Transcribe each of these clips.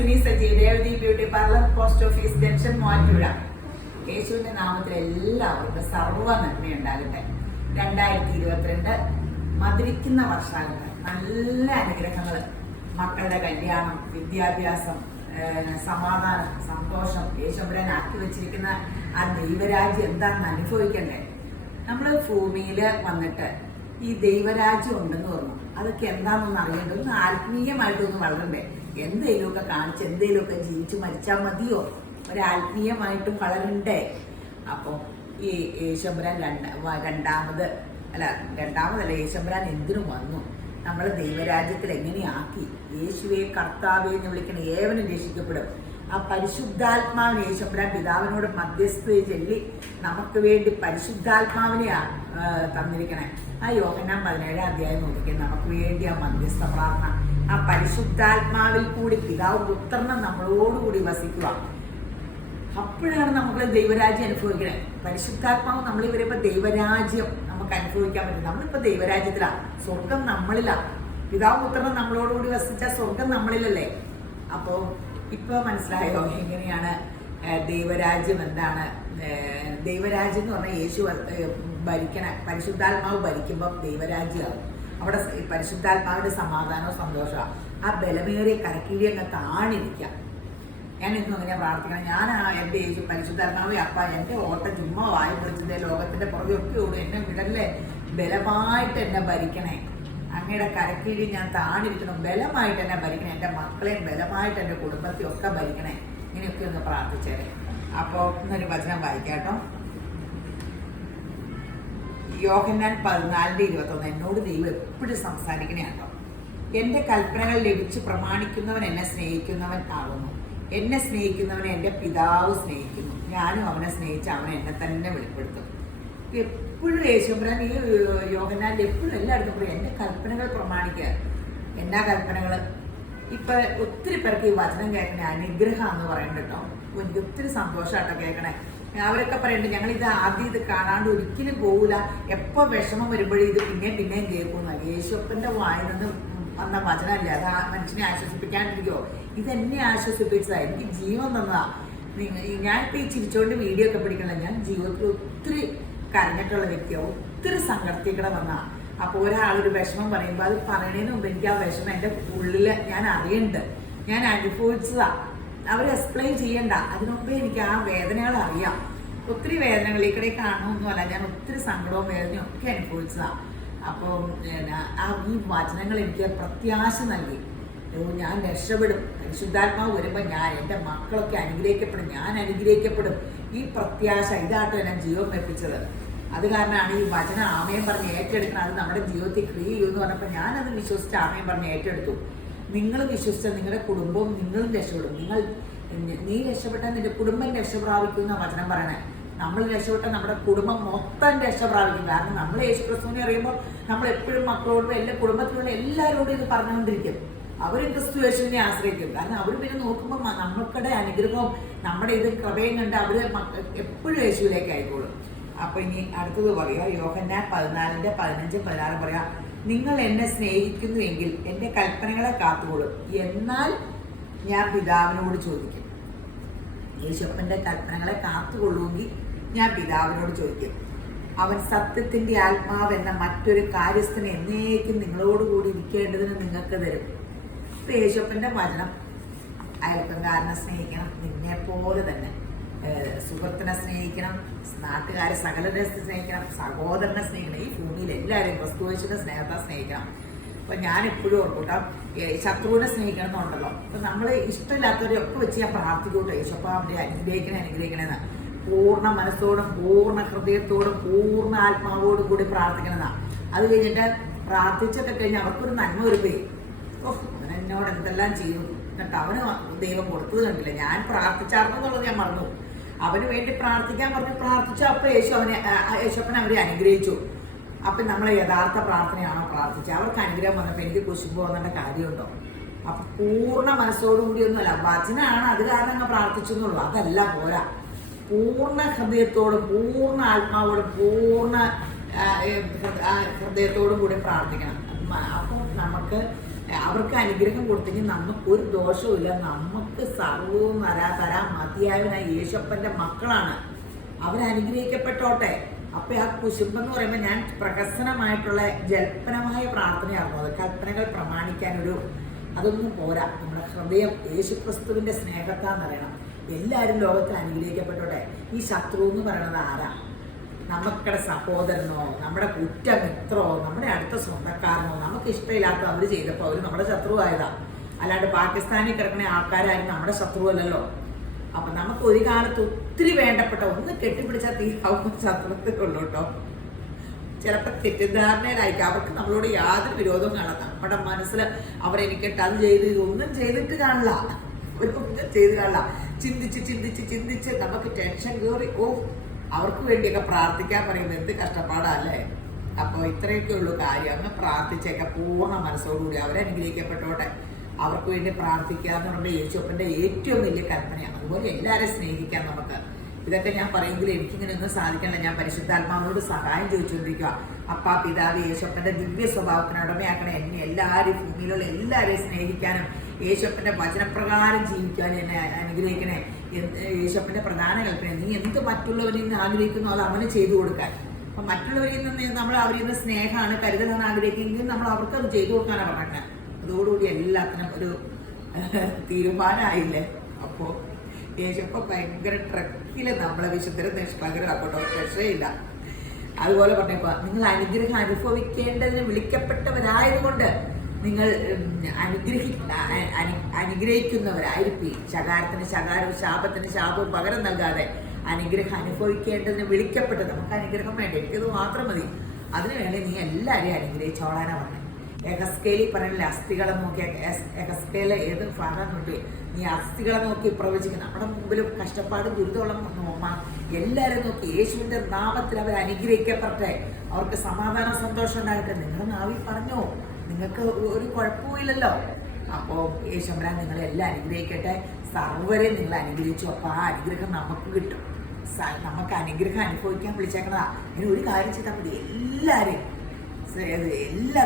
Suni Sajeev, Revathi beauty parlour, post office junction, Muvattupuzha. യേശുവിന്റെ നാമത്തിൽ എല്ലാവർക്കും സർവ്വ നന്മയുണ്ടാകട്ടെ. 2022 മധുരിക്കുന്ന വർഷാകട്ടെ. നല്ല അനുഗ്രഹങ്ങൾ, മക്കളുടെ കല്യാണം, വിദ്യാഭ്യാസം, സമാധാനം, സന്തോഷം, യേശുമ്പരാൻ ആക്കി വെച്ചിരിക്കുന്ന ആ ദൈവരാജ്യം എന്താണെന്ന് അനുഭവിക്കണ്ടേ. നമ്മൾ ഭൂമിയിൽ വന്നിട്ട് ഈ ദൈവരാജ്യം ഉണ്ടെന്ന് പറഞ്ഞു, അതൊക്കെ എന്താണെന്ന് അറിയേണ്ടത്. ഒന്ന് ആത്മീയമായിട്ടൊന്ന് വളരണ്ടേ. എന്തെങ്കിലുമൊക്കെ കാണിച്ച് എന്തെങ്കിലുമൊക്കെ ജീവിച്ച് മരിച്ചാൽ മതിയോ? ഒരാത്മീയമായിട്ടും വളരണ്ടേ. അപ്പോൾ ഈ യേശുമ്പരാൻ രണ്ടാമതല്ല യേശുമ്പരാൻ എന്തിനു വന്നു? നമ്മൾ ദൈവരാജ്യത്തിൽ എങ്ങനെയാക്കി? യേശുവെ കർത്താവെ എന്ന് വിളിക്കണ ഏവനും രക്ഷിക്കപ്പെടും. ആ പരിശുദ്ധാത്മാവിനെ യേശുമ്പരാൻ പിതാവിനോട് മധ്യസ്ഥതയെ ചൊല്ലി നമുക്ക് വേണ്ടി പരിശുദ്ധാത്മാവിനെയാ തന്നിരിക്കണേ. ആ യോഹന്നാൻ 17 അധ്യായം നോക്കിക്കാൻ നമുക്ക് വേണ്ടി ആ മധ്യസ്ഥ പ്രാർത്ഥന, ആ പരിശുദ്ധാത്മാവിൽ കൂടി പിതാവ് പുത്രനെ നമ്മളോടുകൂടി വസിക്കുക. അപ്പോഴാണ് നമുക്ക് ദൈവരാജ്യം അനുഭവിക്കണേ. പരിശുദ്ധാത്മാവ് നമ്മൾ വരുമ്പോൾ ദൈവരാജ്യം നമുക്ക് അനുഭവിക്കാൻ പറ്റും. നമ്മളിപ്പോൾ ദൈവരാജ്യത്തിലാണ്, സ്വർഗം നമ്മളിലാണ്. പിതാവ് പുത്രനെ നമ്മളോടുകൂടി വസിച്ച സ്വർഗം നമ്മളിലല്ലേ. അപ്പോൾ ഇപ്പോൾ മനസ്സിലായോ എങ്ങനെയാണ് ദൈവരാജ്യം എന്താണ്? ദൈവരാജ്യം എന്ന് പറഞ്ഞാൽ യേശു ഭരിക്കണ, പരിശുദ്ധാത്മാവ് ഭരിക്കുമ്പോൾ ദൈവരാജ്യമാകും. അവിടെ പരിശുദ്ധാത്മാവിന്റെ സമാധാനവും സന്തോഷമാണ്. ആ ബലമേറിയ കരക്കീഴി അങ്ങ് താണിരിക്കാം. ഞാൻ ഇന്നും അങ്ങനെ പ്രാർത്ഥിക്കണം. ഞാൻ എൻ്റെ യേശു പരിശുദ്ധാത്മാവേ, അപ്പ എൻ്റെ ഓട്ടം ചുമ്മാ വായി പൊളിച്ചത് ലോകത്തിന്റെ പുറകെ ഒക്കെ ഓടും, എന്നെ വിടല്ലേ, ബലമായിട്ട് എന്നെ ഭരിക്കണേ. അങ്ങയുടെ കരക്കീഴി ഞാൻ താണിരിക്കണം, ബലമായിട്ട് എന്നെ ഭരിക്കണേ. എൻ്റെ മക്കളെയും ബലമായിട്ട് എൻ്റെ കുടുംബത്തെയും ഒക്കെ ഭരിക്കണേ. ഇങ്ങനെയൊക്കെ ഒന്ന് പ്രാർത്ഥിച്ചേരെ. അപ്പോൾ ഇന്നൊരു വചനം വായിക്കാട്ടോ. യോഹന്നാൻ 14:21. എന്നോട് ദൈവം എപ്പോഴും സംസാരിക്കണേ കേട്ടോ. എൻ്റെ കൽപ്പനകൾ ലഭിച്ച് പ്രമാണിക്കുന്നവൻ എന്നെ സ്നേഹിക്കുന്നവൻ ആകുന്നു. എന്നെ സ്നേഹിക്കുന്നവനെ എൻ്റെ പിതാവ് സ്നേഹിക്കുന്നു. ഞാനും അവനെ സ്നേഹിച്ച് അവനെ എന്നെ തന്നെ വെളിപ്പെടുത്തും. എപ്പോഴും യേശുമ്പരാൻ ഈ യോഹന്നാൻ്റെ എപ്പോഴും എല്ലായിടത്തും പറയും എൻ്റെ കൽപ്പനകൾ പ്രമാണിക്കുക. എന്നാ കൽപ്പനകൾ? ഇപ്പൊ ഒത്തിരി പേർക്ക് ഈ വചനം കേൾക്കണേ അനുഗ്രഹം എന്ന് പറയുന്നുണ്ട് കേട്ടോ. എനിക്ക് ഒത്തിരി സന്തോഷമായിട്ടോ കേൾക്കണേ. അവരൊക്കെ പറയുന്നുണ്ട് ഞങ്ങൾ ഇത് ആദ്യം ഇത് കാണാണ്ട് ഒരിക്കലും പോകില്ല, എപ്പോൾ വിഷമം വരുമ്പോഴും ഇത് പിന്നെയും കേൾക്കുന്ന. യേശുപ്പൻ്റെ വായിൽ നിന്ന് വന്ന വചനമല്ലേ, അത് ആ മനുഷ്യനെ ആശ്വസിപ്പിക്കാണ്ടിരിക്കുമോ? ഇതെന്നെ ആശ്വസിപ്പിച്ചതാ, എനിക്ക് ജീവൻ തന്നതാ. ഞാനിപ്പോൾ ഈ ചിരിച്ചോണ്ട് വീഡിയോ ഒക്കെ പിടിക്കണല്ലോ. ഞാൻ ജീവിതത്തിൽ ഒത്തിരി കരഞ്ഞിട്ടുള്ള വ്യക്തിയാണ്, ഒത്തിരി സങ്കടത്തിക്കൂടെ വന്നതാ. അപ്പോൾ ഒരാളൊരു വിഷമം പറയുമ്പോൾ അത് പറയുന്നതിന് മുമ്പ് എനിക്ക് ആ വിഷമം എൻ്റെ ഉള്ളിൽ ഞാൻ അറിയണ്ട്, ഞാൻ അനുഭവിച്ചതാ. അവർ എക്സ്പ്ലെയിൻ ചെയ്യണ്ട, അതിനു മുമ്പേ എനിക്ക് ആ വേദനകൾ അറിയാം. ഒത്തിരി വേദനകളിലേക്കിടെ കാണുമൊന്നുമല്ല, ഞാൻ ഒത്തിരി സങ്കടവും വേദനയും ഒക്കെ അനുഭവിച്ചതാണ്. അപ്പോൾ ഈ വചനങ്ങൾ എനിക്ക് പ്രത്യാശ നൽകി. ഞാൻ രക്ഷപ്പെടും, പരിശുദ്ധാത്മാവ് വരുമ്പോൾ എൻ്റെ മക്കളൊക്കെ അനുഗ്രഹിക്കപ്പെടും, ഞാൻ അനുഗ്രഹിക്കപ്പെടും. ഈ പ്രത്യാശ ഇതാട്ടോ ഞാൻ ജീവൻ വെപ്പിച്ചത്. അത് കാരണമാണ് ഈ വചനം ആമയം പറഞ്ഞ് ഏറ്റെടുക്കണം. അത് നമ്മുടെ ജീവിതത്തിൽ ക്രിയ ചെയ്യുമെന്ന് പറഞ്ഞപ്പോൾ ഞാനത് വിശ്വസിച്ച് ആമയം പറഞ്ഞ് ഏറ്റെടുത്തു. നിങ്ങൾ വിശ്വസിച്ച നിങ്ങളുടെ കുടുംബവും നിങ്ങളും രക്ഷപ്പെടും. നീ രക്ഷപ്പെട്ടാൽ നിന്റെ കുടുംബം രക്ഷപ്രാപിക്കും എന്നാണ് വചനം പറയണേ. നമ്മൾ രക്ഷപ്പെട്ടാൽ നമ്മുടെ കുടുംബം മൊത്തം രക്ഷപ്രാപിക്കും. കാരണം നമ്മൾ യേശു ക്രിസ്തുവിനെ അറിയുമ്പോൾ നമ്മൾ എപ്പോഴും മക്കളോടും എല്ലാ കുടുംബത്തിലുള്ള എല്ലാവരോടും ഇത് പറഞ്ഞുകൊണ്ടിരിക്കും. അവർ ക്രിസ്തു യേശുവിനെ ആശ്രയിക്കും. കാരണം അവർ പിന്നെ നോക്കുമ്പോൾ നമുക്കിടെ അനുഗ്രഹവും നമ്മുടെ ഇത് കൃപയും കണ്ട് അവർ എപ്പോഴും യേശുവിലേക്ക് ആയിക്കോളും. അപ്പൊ ഇനി അടുത്തത് പറയാ, യോഹന്നാൻ 14:15-16 പറയാ, നിങ്ങൾ എന്നെ സ്നേഹിക്കുന്നുവെങ്കിൽ എൻ്റെ കൽപ്പനകളെ കാത്തുകൊള്ളും, എന്നാൽ ഞാൻ പിതാവിനോട് ചോദിക്കും. യേശുപ്പൻ്റെ കൽപ്പനകളെ കാത്തുകൊള്ളുമെങ്കിൽ ഞാൻ പിതാവിനോട് ചോദിക്കും. അവൻ സത്യത്തിന്റെ ആത്മാവ് എന്ന മറ്റൊരു കാര്യസ്ഥനെ എന്നേക്കും നിങ്ങളോടുകൂടി ഇരിക്കേണ്ടതിന് നിങ്ങൾക്ക് തരും. ഇപ്പൊ യേശുപ്പൻ്റെ വചനം, അയൽപ്പക്കാരനെ സ്നേഹിക്കണം, നിന്നെ പോലെ തന്നെ സുഹൃത്തിനെ സ്നേഹിക്കണം, നാട്ടുകാരെ സകലരെ സ്നേഹിക്കണം, സഹോദരനെ സ്നേഹിക്കണം. ഈ ഭൂമിയിൽ എല്ലാവരെയും ക്രിസ്തുയേശുവിന്റെ സ്നേഹത്തെ സ്നേഹിക്കണം. അപ്പൊ ഞാൻ എപ്പോഴും ഓർക്കൂട്ടാം, ശത്രുവിനെ സ്നേഹിക്കണം എന്നുണ്ടല്ലോ. അപ്പൊ നമ്മൾ ഇഷ്ടമില്ലാത്തവരെയൊക്കെ വെച്ച് ഞാൻ പ്രാർത്ഥിക്കൂട്ടോ, യേശുപ്പ അവരെ അനുഗ്രഹിക്കണേന്ന്. പൂർണ്ണ മനസ്സോടും പൂർണ്ണ ഹൃദയത്തോടും പൂർണ്ണ ആത്മാവോടും കൂടി പ്രാർത്ഥിക്കണമെന്നാ. അത് കഴിഞ്ഞിട്ട് പ്രാർത്ഥിച്ചൊക്കെ കഴിഞ്ഞ് അവർക്കൊരു നന്മ വരുമ്പേ, അവൻ എന്നോട് എന്തെല്ലാം ചെയ്യും എന്നിട്ട് അവന് ദൈവം കൊടുത്തത് കണ്ടില്ല. ഞാൻ പ്രാർത്ഥിച്ചാർന്നുള്ളത് ഞാൻ മറന്നു. അവന് വേണ്ടി പ്രാർത്ഥിക്കാൻ പറഞ്ഞു, പ്രാർത്ഥിച്ചു. അപ്പൊ യേശുപ്പനെ അവരെ അനുഗ്രഹിച്ചു. അപ്പൊ നമ്മൾ യഥാർത്ഥ പ്രാർത്ഥനയാണോ പ്രാർത്ഥിച്ചത്? അവർക്ക് അനുഗ്രഹം വന്നപ്പോൾ എനിക്ക് കുശുമ്പ് വന്നേണ്ട കാര്യമുണ്ടോ? അപ്പൊ പൂർണ്ണ മനസ്സോടുകൂടി ഒന്നുമല്ല, വചനാണ് അത് കാരണം അങ്ങ് പ്രാർത്ഥിച്ചു എന്നുള്ളൂ. അതല്ല പോരാ, പൂർണ്ണ ഹൃദയത്തോടും പൂർണ്ണ ആത്മാവോടും പൂർണ്ണ ഹൃദയത്തോടും കൂടി പ്രാർത്ഥിക്കണം. അപ്പോൾ നമുക്ക് അവർക്ക് അനുഗ്രഹം കൊടുത്തെങ്കിൽ നമുക്ക് ഒരു ദോഷവുമില്ല. നമുക്ക് സർവവും തരാൻ മതിയായവനായ യേശപ്പൻ്റെ മക്കളാണ്. അവരനുഗ്രഹിക്കപ്പെട്ടോട്ടെ. അപ്പൊ ആ കുശുമ്പെന്ന് പറയുമ്പോൾ ഞാൻ പ്രഹസനമായിട്ടുള്ള ജൽപ്പനമായ പ്രാർത്ഥനയായിരുന്നു അത്. കൽപ്പനകൾ പ്രമാണിക്കാനൊരു അതൊന്നും പോരാ. നമ്മുടെ ഹൃദയം യേശുക്രിസ്തുവിന്റെ സ്നേഹത്താന്നറിയണം. എല്ലാവരും ലോകത്തിൽ അനുഗ്രഹിക്കപ്പെട്ടോട്ടെ. ഈ ശത്രു എന്ന് പറയുന്നത് ആരാ? നമുക്കടെ സഹോദരനോ, നമ്മുടെ കുറ്റമിത്രോ, നമ്മുടെ അടുത്ത സ്വന്തക്കാരനോ, നമുക്ക് ഇഷ്ടമില്ലാത്ത അവർ ചെയ്തപ്പോൾ അവർ നമ്മുടെ ശത്രുവായതാ. അല്ലാണ്ട് പാകിസ്ഥാനിൽ കിടക്കുന്ന ആൾക്കാരാരും നമ്മുടെ ശത്രുവല്ലല്ലോ. അപ്പൊ നമുക്ക് ഒരു കാലത്ത് ഒത്തിരി വേണ്ടപ്പെട്ട ഒന്ന് കെട്ടിപ്പിടിച്ചാൽ തീരാവുന്ന ശത്രുക്കളുള്ളൂ കേട്ടോ. ചിലപ്പോൾ തെറ്റിദ്ധാരണയിലായിരിക്കും. അവർക്ക് നമ്മളോട് യാതൊരു വിരോധവും കാണില്ല. നമ്മുടെ മനസ്സിൽ അവരെനിക്കിട്ട് അത് ചെയ്ത് ഇതൊന്നും ചെയ്തിട്ട് കാണില്ല, ഒരൊന്നും ചെയ്ത് കാണില്ല. ചിന്തിച്ച് നമുക്ക് ടെൻഷൻ കയറി അവർക്ക് വേണ്ടിയൊക്കെ പ്രാർത്ഥിക്കാൻ പറയുന്നത് എന്ത് കഷ്ടപ്പാടല്ലേ. അപ്പോൾ ഇത്രയൊക്കെ ഉള്ളൂ കാര്യം. അങ്ങ് പ്രാർത്ഥിച്ചേക്കെ പൂർണ്ണ മനസ്സോടുകൂടി അവരനുഗ്രഹിക്കപ്പെട്ടോട്ടെ. അവർക്ക് വേണ്ടി പ്രാർത്ഥിക്കുക എന്ന് പറഞ്ഞാൽ യേശുപ്പൻ്റെ ഏറ്റവും വലിയ കൽപ്പനയാണ്. അതുപോലെ എല്ലാവരെയും സ്നേഹിക്കാം നമുക്ക്. ഇതൊക്കെ ഞാൻ പറയുമെങ്കിൽ എനിക്കിങ്ങനെ ഒന്നും സാധിക്കണില്ല. ഞാൻ പരിശുദ്ധാത്മാവിനോട് സഹായം ചോദിച്ചുകൊണ്ടിരിക്കുക. അപ്പാ പിതാവ് യേശുപ്പൻ്റെ ദിവ്യ സ്വഭാവത്തിന് ഉടമയാക്കണം എന്നെ. എല്ലാവരും ഭൂമിയിലുള്ള എല്ലാവരെയും സ്നേഹിക്കാനും യേശുപ്പൻ്റെ വചനപ്രകാരം ജീവിക്കാനും എന്നെ അനുഗ്രഹിക്കണേ. യേശുപ്പൻ്റെ പ്രധാന കൽപ്പന നീ എന്ത് മറ്റുള്ളവരിൽ നിന്ന് ആഗ്രഹിക്കുന്നു അത് അവന് ചെയ്തു കൊടുക്കാൻ. അപ്പം മറ്റുള്ളവരിൽ നിന്ന് നമ്മൾ അവരിൽ നിന്ന് സ്നേഹമാണ് കരുതലാണ് ആഗ്രഹിക്കുമെങ്കിൽ നമ്മൾ അവർക്ക് അത് ചെയ്തു കൊടുക്കാനാണ് പറഞ്ഞത്. അതോടുകൂടി എല്ലാത്തിനും ഒരു തീരുമാനമായില്ലേ. അപ്പോൾ യേശുപ്പ ഭയങ്കര ട്രക്കില് നമ്മളെ വിശുദ്ധരും നിഷ്കളങ്കരാക്കട്ടോ, രക്ഷയില്ല. അതുപോലെ പറഞ്ഞപ്പോൾ നിങ്ങൾ അനുഗ്രഹം അനുഭവിക്കേണ്ടതിന് വിളിക്കപ്പെട്ടവരായതുകൊണ്ട് നിങ്ങൾ അനുഗ്രഹിക്കുന്നവരായിരിക്കും. ശകാരത്തിന് ശകാരവും ശാപത്തിന് ശാപവും പകരം നൽകാതെ അനുഗ്രഹം അനുഭവിക്കേണ്ടതിന് വിളിക്കപ്പെട്ട് നമുക്ക് അനുഗ്രഹം വേണ്ട. എനിക്കത് മാത്രം മതി. അതിനുവേണ്ടി നീ എല്ലാവരെയും അനുഗ്രഹിച്ചോളാനാ പറഞ്ഞത്. എഹസ്കേലി പറഞ്ഞില്ല അസ്ഥികളെ നോക്കി. എഹസ്കേല ഏത് ഭാഗം നോക്കി നീ അസ്ഥികളെ നോക്കി പ്രവചിക്കണം. നമ്മുടെ മുമ്പിലും കഷ്ടപ്പാടും ദുരിതമുള്ള എല്ലാവരും നോക്കി യേശുവിൻ്റെ നാമത്തിൽ അവർ അനുഗ്രഹിക്കപ്പെട്ടെ. അവർക്ക് സമാധാന സന്തോഷം ഉണ്ടാകട്ടെ. നിങ്ങൾ നാവിൽ പറഞ്ഞോ, നിങ്ങൾക്ക് ഒരു കുഴപ്പമില്ലല്ലോ. അപ്പോൾ യേശുമ്പരാൻ നിങ്ങളെല്ലാം അനുഗ്രഹിക്കട്ടെ. സർവ്വരെയും നിങ്ങൾ അനുഗ്രഹിച്ചു. അപ്പോൾ ആ അനുഗ്രഹം നമുക്ക് കിട്ടും. നമുക്ക് അനുഗ്രഹം അനുഭവിക്കാൻ വിളിച്ചേക്കണതാ. ഇനി ഒരു കാര്യം ചെയ്താൽ മതി. എല്ലാവരെയും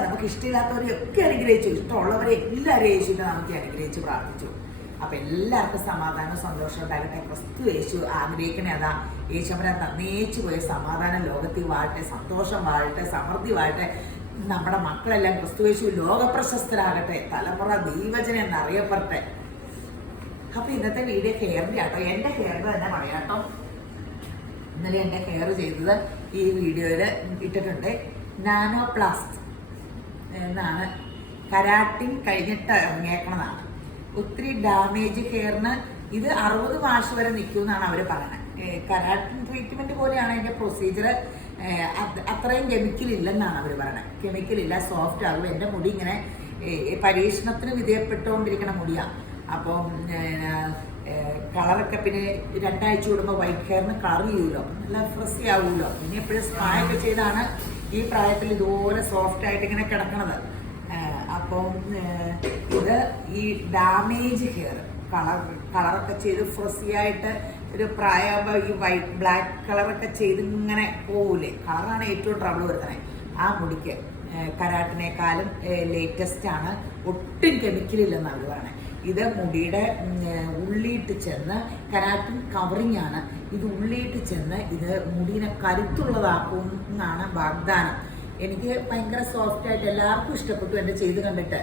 നമുക്ക് ഇഷ്ടമില്ലാത്തവരെയൊക്കെ അനുഗ്രഹിച്ചു, ഇഷ്ടമുള്ളവരെ എല്ലാവരെയും യേശുവിനെ നമുക്ക് അനുഗ്രഹിച്ച് പ്രാർത്ഥിച്ചു. അപ്പം എല്ലാവർക്കും സമാധാനം സന്തോഷം ഉണ്ടാകട്ടെ. ക്രിസ്തു യേശു ആഗ്രഹിക്കണേ അതാ. യേശുമ്പരാൻ തന്നേച്ചു പോയ സമാധാനം ലോകത്തിൽ വാഴട്ടെ, സന്തോഷം വാഴട്ടെ, സമൃദ്ധി വാഴട്ടെ. നമ്മുടെ മക്കളെല്ലാം ക്രിസ്തു യേശു ലോകപ്രശസ്തരാകട്ടെ, തലമുറ ദൈവജനം എന്നറിയപ്പെടട്ടെ. അപ്പൊ ഇന്നത്തെ വീഡിയോ ഹെയറിൻ്റെ ആട്ടോ. എൻ്റെ ഹെയറിൻ്റെ തന്നെ പറയാട്ടോ. ഇന്നലെ എൻ്റെ ഹെയർ ചെയ്തത് ഈ വീഡിയോയിൽ ഇട്ടിട്ടുണ്ട്. നാനോപ്ലാസ്റ്റ് എന്നാണ്. കരാട്ടിൻ കഴിഞ്ഞിട്ട് ഇറങ്ങിയേക്കണതാണ്. ഒത്തിരി ഡാമേജ് ഹെയറിന് ഇത് 60 മാസം വരെ നിൽക്കുമെന്നാണ് അവർ പറയുന്നത്. കരാട്ടിൻ ട്രീറ്റ്മെൻറ്റ് പോലെയാണ് അതിൻ്റെ പ്രൊസീജിയർ. അത്രയും കെമിക്കൽ ഇല്ലെന്നാണ് അവർ പറയുന്നത്. കെമിക്കലില്ല, സോഫ്റ്റ് ആകും. എൻ്റെ മുടി ഇങ്ങനെ പരീക്ഷണത്തിന് വിധേയപ്പെട്ടുകൊണ്ടിരിക്കണ മുടിയാണ്. അപ്പം കളറൊക്കെ പിന്നെ 2 ആഴ്ച കൂടുമ്പോൾ വൈറ്റ് ഹെയറിന് കളർ ചെയ്യുമല്ലോ, നല്ല ഫ്രഷി ആവുമല്ലോ. പിന്നെ എപ്പോഴും സ്പാ ഒക്കെ ചെയ്താണ് ഈ പ്രായത്തിൽ ഇതുപോലെ സോഫ്റ്റ് ആയിട്ട് ഇങ്ങനെ കിടക്കണത്. അപ്പം ഇത് ഈ ഡാമേജ് ഹെയർ കളറൊക്കെ ചെയ്ത് ഫ്രഷി ആയിട്ട് ഒരു പ്രായമാകുമ്പോൾ ഈ വൈറ്റ് ബ്ലാക്ക് കളറൊക്കെ ചെയ്ത് ഇങ്ങനെ പോകൂലേ, കളറാണ് ഏറ്റവും ട്രബിൾ വരുന്നത്. ആ മുടിക്ക് കരാട്ടിനേക്കാളും ലേറ്റസ്റ്റ് ആണ്. ഒട്ടും കെമിക്കലില്ലെന്നാണ് അവർ പറയുന്നത്. ഇത് മുടിയുടെ ഉള്ളിയിട്ട് ചെന്ന് കരാട്ടിൻ കവറിങ് ആണ്. ഇത് ഉള്ളിയിട്ട് ചെന്ന് ഇത് മുടിനെ കരുത്തുള്ളതാക്കും എന്നാണ് വാഗ്ദാനം. എനിക്ക് ഭയങ്കര സോഫ്റ്റ് ആയിട്ട് എല്ലാവർക്കും ഇഷ്ടപ്പെട്ടു എൻ്റെ ചെയ്ത് കണ്ടിട്ട്.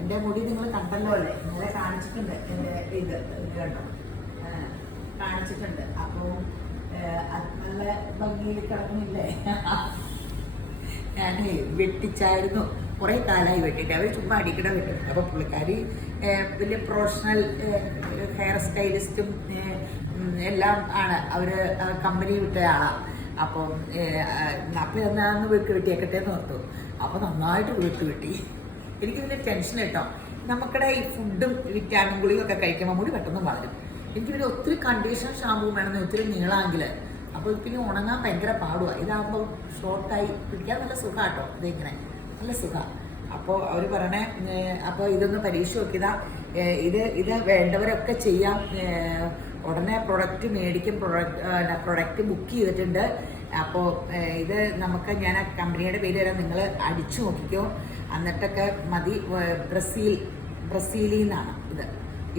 എൻ്റെ മുടി നിങ്ങൾ കണ്ടല്ലോ അല്ലേ, നിങ്ങളെ കാണിച്ചിട്ടുണ്ട്. എൻ്റെ ഇത് കണ്ടോ കാണിച്ചിട്ടുണ്ട്. അപ്പോൾ അത് നല്ല ഭംഗിയിൽ കിടക്കുന്നില്ലേ. ഞാൻ വെട്ടിച്ചായിരുന്നു, കുറേ കാലമായി വെട്ടിയിട്ട്. അവർ ചുമ്മാ അടിക്കട വെട്ടിട്ടുണ്ട്. അപ്പോൾ പുള്ളിക്കാരി വലിയ പ്രൊഫഷണൽ ഹെയർ സ്റ്റൈലിസ്റ്റും എല്ലാം ആണ്. അവർ കമ്പനി വിട്ട ആളാണ്. അപ്പം എന്നാന്ന് വെട്ടിയേക്കട്ടെ എന്ന് ഓർത്തു. അപ്പോൾ നന്നായിട്ട് വെട്ടി. എനിക്ക് ഇതിൻ്റെ ടെൻഷൻ കേട്ടോ. നമുക്കിടെ ഈ ഫുഡും വിറ്റാമിൻ ഗുളികയൊക്കെ കഴിക്കുമ്പോൾ മുടി പെട്ടെന്ന് വളരും. എനിക്ക് പിന്നെ ഒത്തിരി കണ്ടീഷൻ ഷാമ്പൂ വേണമെന്ന് ഒത്തിരി നീളാമെങ്കിൽ. അപ്പോൾ പിന്നെ ഉണങ്ങാൻ ഭയങ്കര പാടുമാണ്. ഇതാകുമ്പോൾ ഷോർട്ടായി പിടിക്കാൻ നല്ല സുഖമാണ് കേട്ടോ. ഇതിങ്ങനെ നല്ല സുഖമാണ്. അപ്പോൾ അവർ പറയണേ, അപ്പോൾ ഇതൊന്ന് പരീക്ഷ നോക്കിയതാ. ഇത് വേണ്ടവരൊക്കെ ചെയ്യാം. ഉടനെ പ്രൊഡക്റ്റ് മേടിക്കും. പ്രൊഡക്റ്റ് ബുക്ക് ചെയ്തിട്ടുണ്ട്. അപ്പോൾ ഇത് നമുക്ക് ഞാൻ ആ കമ്പനിയുടെ പേര് വരാൻ നിങ്ങൾ അടിച്ചു നോക്കിക്കോ. എന്നിട്ടൊക്കെ മതി. ബ്രസീലിൽ നിന്നാണ് ഇത്,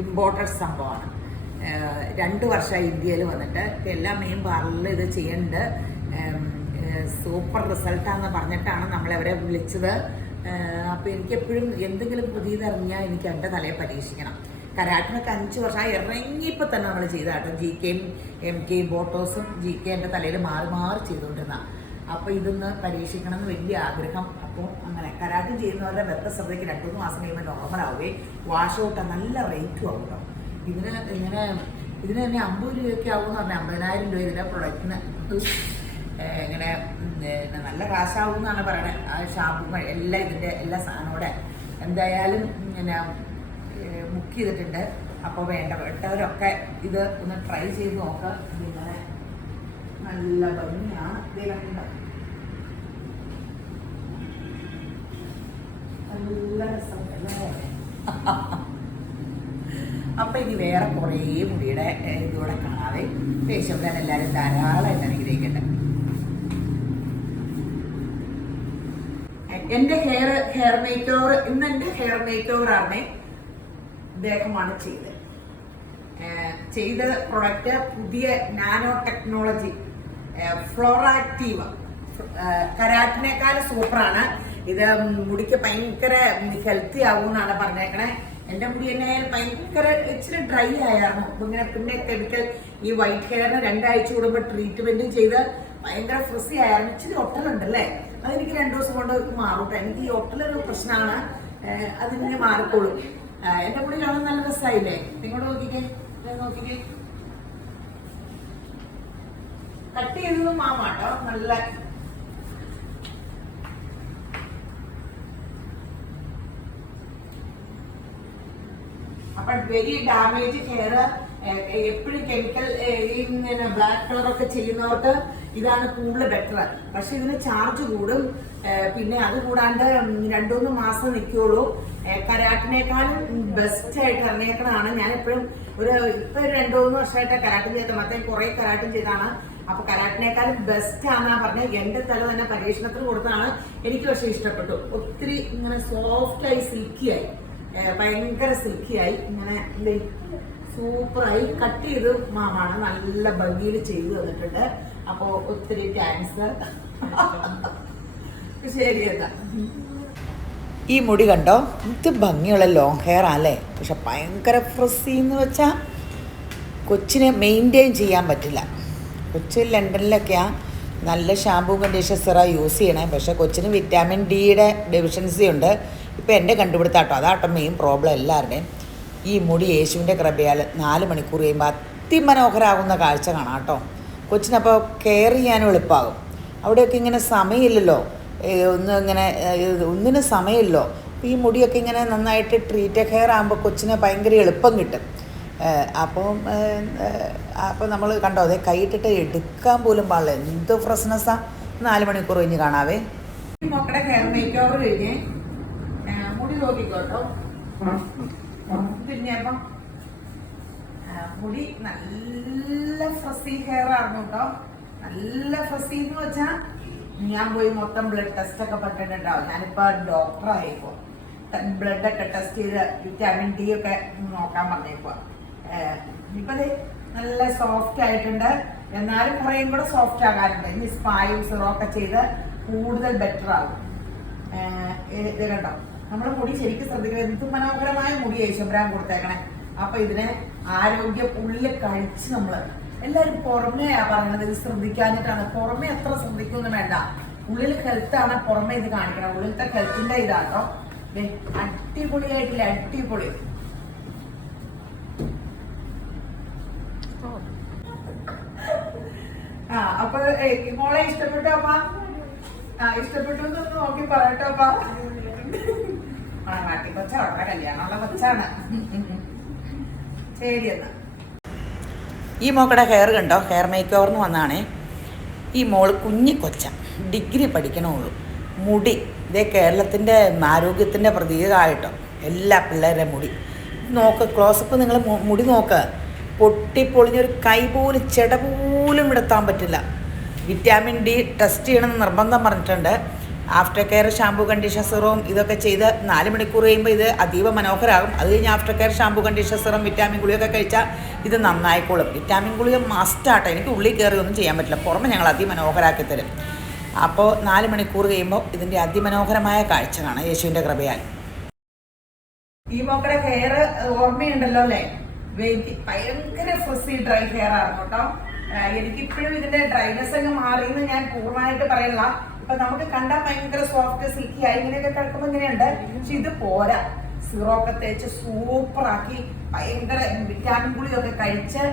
ഇമ്പോർട്ടഡ് സംഭവമാണ്. 2 വർഷമായി ഇന്ത്യയിൽ വന്നിട്ട്. എല്ലാ മെയിൻ പാർലറിൽ ഇത് ചെയ്യുന്നുണ്ട്. സൂപ്പർ റിസൾട്ടാണെന്ന് പറഞ്ഞിട്ടാണ് നമ്മളവരെ വിളിച്ചത്. അപ്പോൾ എനിക്കെപ്പോഴും എന്തെങ്കിലും പുതിയതറിഞ്ഞാൽ എനിക്ക് എൻ്റെ തലയെ പരീക്ഷിക്കണം. കരാട്ടിനൊക്കെ 5 വർഷം ഇറങ്ങിയപ്പോൾ തന്നെ നമ്മൾ ചെയ്താട്ടോ. GK-യും MK-യും ബോട്ടോസും GK എൻ്റെ തലയിൽ മാറി മാറി ചെയ്തുകൊണ്ടിരുന്ന. അപ്പോൾ ഇതൊന്ന് പരീക്ഷിക്കണം എന്ന് വലിയ ആഗ്രഹം. അപ്പോൾ അങ്ങനെ കരാട്ടി ചെയ്യുന്നവരുടെ വ്യക്തശ്രദ്ധയ്ക്ക് 2-3 മാസം കഴിയുമ്പോൾ നോർമലാവുകയും വാഷ് ഔട്ട് നല്ല റേറ്റും ആവും കേട്ടോ. ഇതിന് തന്നെ 50 രൂപയൊക്കെ ആവുമെന്ന് പറഞ്ഞാൽ 50,000 രൂപ ഇതിൻ്റെ പ്രൊഡക്റ്റിന് ഇങ്ങനെ നല്ല കാശാവും എന്നാണ് പറയണത്. ആ ഷാമ്പു എല്ലാം ഇതിൻ്റെ എല്ലാ സാധനവും എന്തായാലും ഇങ്ങനെ ബുക്ക് ചെയ്തിട്ടുണ്ട്. അപ്പോൾ വേണ്ടവരൊക്കെ ഇത് ഒന്ന് ട്രൈ ചെയ്ത് നോക്കുക. ഇങ്ങനെ നല്ല ഭംഗിയാണ്. നല്ല രസമല്ലേ? അപ്പം ഇനി വേറെ കുറേ മുടിയുടെ ഇതോടെ കാണാതെ ദേശം എല്ലാവരും ധാരാളമായിട്ട് അനുഗ്രഹിക്കട്ടെ. എൻ്റെ ഹെയർ മേക്ക് ഓവർ ഇന്ന് എൻ്റെ ഹെയർ മേക്ക് ഓവറാണ് ഇദ്ദേഹമാണ് ചെയ്ത പ്രൊഡക്റ്റ് പുതിയ നാനോ ടെക്നോളജി ഫ്ലോറാക്റ്റീവ്. കരാട്ടിനേക്കാൾ സൂപ്പറാണ് ഇത്. മുടിക്ക് ഭയങ്കര ഹെൽത്തി ആവും എന്നാണ് പറഞ്ഞേക്കണേ. എൻ്റെ മുടി തന്നെ ഭയങ്കര ഇച്ചിരി ഡ്രൈ ആയിരുന്നു. പിന്നെ കെമിക്കൽ ഈ വൈറ്റ് ഹെയറിന് 2 ആഴ്ച കൂടുമ്പോൾ ട്രീറ്റ്മെൻറ്റും ചെയ്ത് ഭയങ്കര ഫ്രിസി ആയിരുന്നു. ഇച്ചിരി ഒട്ടലുണ്ടല്ലേ, അതെനിക്ക് 2 ദിവസം കൊണ്ട് മാറും. എനിക്ക് ഈ ഒട്ടലൊരു പ്രശ്നമാണ്, അതിങ്ങനെ മാറിക്കോളും. എൻ്റെ മുടി കാണാൻ നല്ല രസമായില്ലേ? നിങ്ങോട്ട് നോക്കിക്കേ. കട്ട് ചെയ്തതും മാമാട്ടോ നല്ല. അപ്പൊ വെരി ഡാമേജ് ഹെയർ എപ്പോഴും കെമിക്കൽ ബ്ലാക്ക് കളറൊക്കെ ചെയ്യുന്നവർക്ക് ഇതാണ് കൂടുതൽ ബെറ്റർ. പക്ഷെ ഇതിന് ചാർജ് കൂടും. പിന്നെ അത് കൂടാണ്ട് 2-3 മാസം നിൽക്കുള്ളൂ. കരാട്ടിനേക്കാളും ബെസ്റ്റ് ആയിട്ട് ഇറങ്ങിയേക്കണതാണ്. ഞാൻ എപ്പോഴും ഇപ്പൊ 2-3 വർഷമായിട്ട് കരാട്ടും ചെയ്ത, മറ്റേ കുറെ കരാട്ടും ചെയ്താണ്. അപ്പൊ കരാട്ടിനേക്കാളും ബെസ്റ്റ് ആണെന്നാ പറഞ്ഞത്. എന്റെ തല തന്നെ പരീക്ഷണത്തിന് കൊടുത്താണ്. എനിക്ക് പക്ഷെ ഇഷ്ടപ്പെട്ടു. ഒത്തിരി ഇങ്ങനെ സോഫ്റ്റായി സിൽക്കിയായി, ഭയങ്കര സിൽക്കിയായി, ഇങ്ങനെ സൂപ്പറായി. കട്ട് ചെയ്ത് മാമാണ് നല്ല ഭംഗിയിൽ ചെയ്തു തന്നിട്ടുണ്ട്. അപ്പോൾ ഒത്തിരി താങ്ക്സ്. ശരി എന്നാ. ഈ മുടി കണ്ടോ, ഇത് ഭംഗിയുള്ള ലോങ് ഹെയർ ആണല്ലേ. പക്ഷെ ഭയങ്കര ഫ്രിസി എന്ന് വെച്ചാൽ കൊച്ചിനെ മെയിൻറ്റെയിൻ ചെയ്യാൻ പറ്റില്ല. കൊച്ച് ലണ്ടനിലൊക്കെയാണ് നല്ല ഷാമ്പൂ കണ്ടീഷണർ യൂസ് ചെയ്യണേ. പക്ഷെ കൊച്ചിന് വിറ്റാമിൻ ഡിയുടെ ഡെഫിഷ്യൻസി ഉണ്ട്. ഇപ്പോൾ എൻ്റെ കണ്ടുപിടുത്താട്ടോ, അതാട്ടോ മെയിൻ പ്രോബ്ലം എല്ലാവരുടെയും. ഈ മുടി യേശുവിൻ്റെ കൃപയാൽ 4 മണിക്കൂർ കഴിയുമ്പോൾ അതിമനോഹരമാകുന്ന കാഴ്ച കാണാം കേട്ടോ. കൊച്ചിനപ്പോൾ കെയർ ചെയ്യാനും എളുപ്പമാകും. അവിടെയൊക്കെ ഇങ്ങനെ സമയമില്ലല്ലോ, ഒന്നിനും സമയമില്ലല്ലോ. അപ്പോൾ ഈ മുടിയൊക്കെ ഇങ്ങനെ നന്നായിട്ട് ട്രീറ്റ് ഹെയർ ആകുമ്പോൾ കൊച്ചിന് ഭയങ്കര എളുപ്പം കിട്ടും. അപ്പോൾ നമ്മൾ കണ്ടോ, അതേ കൈയിട്ടിട്ട് എടുക്കാൻ പോലും പാടില്ല. എന്ത് ഫ്രഷ്നെസ്സാണ്. 4 മണിക്കൂർ കഴിഞ്ഞ് കാണാവേ. മക്കളുടെ ഹെയർ മേക്ക് ഓവർ കഴിഞ്ഞ് മുടി നോക്കിക്കോട്ടോ. പിന്നെ അപ്പം മുടി നല്ല ഫ്രസി ഹെയർ ആയിരുന്നു കേട്ടോ. നല്ല ഫ്രസി എന്ന് വെച്ചാൽ ഞാൻ പോയി മൊത്തം ബ്ലഡ് ടെസ്റ്റ് ഒക്കെ പറ്റിട്ടുണ്ടാവും. ഞാനിപ്പോൾ ഡോക്ടറായിപ്പോ ബ്ലഡൊക്കെ ടെസ്റ്റ് ചെയ്ത് വിറ്റാമിൻ ഡി ഒക്കെ നോക്കാൻ പറഞ്ഞേപ്പോ. ഇപ്പം നല്ല സോഫ്റ്റ് ആയിട്ടുണ്ട്. എന്നാലും കുറേയും കൂടെ സോഫ്റ്റ് ആകാറുണ്ട്. ഇനി സ്പായും സിറോക്കെ ചെയ്ത് കൂടുതൽ ബെറ്റർ ആകും. ഇത് കണ്ടോ, നമ്മുടെ മുടി ശരിക്കും ശ്രദ്ധിക്കണം. എന്ത് മനോഹരമായ മുടി യേശുബ്രാൻ കൊടുത്തേക്കണേ. അപ്പൊ ഇതിനെ ആരോഗ്യം ഉള്ളിൽ കഴിച്ച് നമ്മള് എല്ലാവരും പുറമേയാ പറയണത്. ഇത് ശ്രദ്ധിക്കാഞ്ഞിട്ടാണ്. പുറമെ എത്ര ശ്രദ്ധിക്കൊന്നും വേണ്ട. ഉള്ളിൽ ഹെൽത്താണ് പുറമെ ഇത് കാണിക്കണം. ഉള്ളിലത്തെ ഹെൽത്തിന്റെ ഇതാട്ടോ. അടിപൊളിയായിട്ടില്ല, അടിപൊളി. അപ്പൊ മോളെ ഇഷ്ടപ്പെട്ടോ അപ്പ? ഇഷ്ടപ്പെട്ടു എന്നൊന്ന് നോക്കി പറയട്ടോ അപ്പ. നാട്ടി കൊച്ച വളരെ കല്യാണമുള്ള കൊച്ചാണ്. ശരി എന്നാ. ഈ മോക്കടെ ഹെയർ കണ്ടോ, ഹെയർ മേക്ക് ഓവറിന് വന്നാണേ. ഈ മോള് കുഞ്ഞി കൊച്ച, ഡിഗ്രി പഠിക്കണുള്ളൂ. മുടി ഇതേ കേരളത്തിൻ്റെ ആരോഗ്യത്തിൻ്റെ പ്രതീകമായിട്ടോ എല്ലാ പിള്ളേരുടെ മുടി നോക്ക്. ക്ലോസപ്പ് നിങ്ങൾ മുടി നോക്ക്. പൊട്ടിപ്പൊളിഞ്ഞൊരു കൈ പോലും ചെട പോലും എടുത്താൻ പറ്റില്ല. വിറ്റാമിൻ ഡി ടെസ്റ്റ് ചെയ്യണമെന്ന് നിർബന്ധം പറഞ്ഞിട്ടുണ്ട്. ആഫ്റ്റർ കെയർ ഷാമ്പു കണ്ടീഷണർ സിറവും ഇതൊക്കെ ചെയ്ത് 4 മണിക്കൂർ കഴിയുമ്പോൾ ഇത് അതീവ മനോഹരമാകും. അത് കഴിഞ്ഞ് after care shampoo conditioner serum vitamin ഗുളിയൊക്കെ കഴിച്ചാൽ ഇത് നന്നായിക്കോളും. വിറ്റാമിൻ ഗുളിക മസ്റ്റാട്ടോ. എനിക്ക് ഉള്ളിൽ കയറി ഒന്നും ചെയ്യാൻ പറ്റില്ല, പുറമെ ഞങ്ങൾ അതിമനോഹരാക്കി തരും. അപ്പോൾ 4 മണിക്കൂർ കഴിയുമ്പോൾ ഇതിൻ്റെ അതിമനോഹരമായ കാഴ്ച കാണാം യേശുവിൻ്റെ കൃപയാൽ. ഈ മോക്കടെ ഹെയർ ഓർമ്മയുണ്ടല്ലോ അല്ലേ? ഭയങ്കര ഫ്രിസി ഡ്രൈ ഹെയർ ആണ് കേട്ടോ. എനിക്കിപ്പോഴും ഇതിന്റെ ഡ്രൈനെസ് അങ്ങ് മാറിയെന്ന് ഞാൻ പൂർണ്ണമായിട്ട് പറയില്ല. ഇപ്പൊ നമുക്ക് കണ്ടാൽ ഭയങ്കര സോഫ്റ്റ് സിൽക്കി ആയി ഇങ്ങനെയൊക്കെ കിടക്കുമ്പോൾ ഇങ്ങനെയുണ്ട്. പക്ഷെ ഇത് പോരാ. സീറോ ഒക്കെ തേച്ച് സൂപ്പറാക്കി ഭയങ്കര വിറ്റാമിൻ ഗുളിയൊക്കെ കഴിച്ച്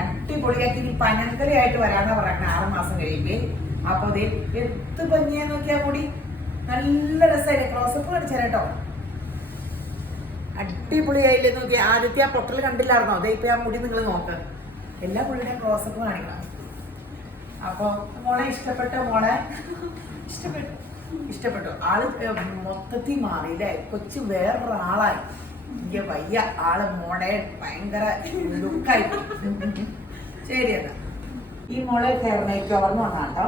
അടിപൊളിയാക്കി ഇനി പനങ്കലയായിട്ട് വരാന്നാ പറയുന്നത് 6 മാസം കഴിയുമ്പേ. അപ്പൊ അത് എന്ത് ഭംഗിയാ നോക്കിയാ മുടി, നല്ല രസമായില്ലേ? ക്ലോസപ്പ് കാണിച്ചാൽ കേട്ടോ, അടിപൊളിയായില്ലേ നോക്കി. ആദ്യത്തെ ആ പൊട്ടൽ കണ്ടില്ലായിരുന്നോ? അതേ ഇപ്പൊ ആ മുടി നിങ്ങൾ നോക്ക്, എല്ലാ പുള്ളിയുടെയും ക്ലോസപ്പ് കാണിക്കണം. അപ്പൊ മോളെ ഇഷ്ടപ്പെട്ട മോളെ ഇഷ്ടപ്പെട്ടു. ആള് മൊത്തത്തിൽ മാറിയില്ലേ? കൊച്ചു വേറൊരാളായി. എനിക്ക് വയ്യ, ആള് മോഡേൺ ഭയങ്കര ലുക്കായി. ശരി എന്നാ ഈ മോളെ ഹെയർ മേക്ക് ഓവർന്ന് വന്നാട്ടോ.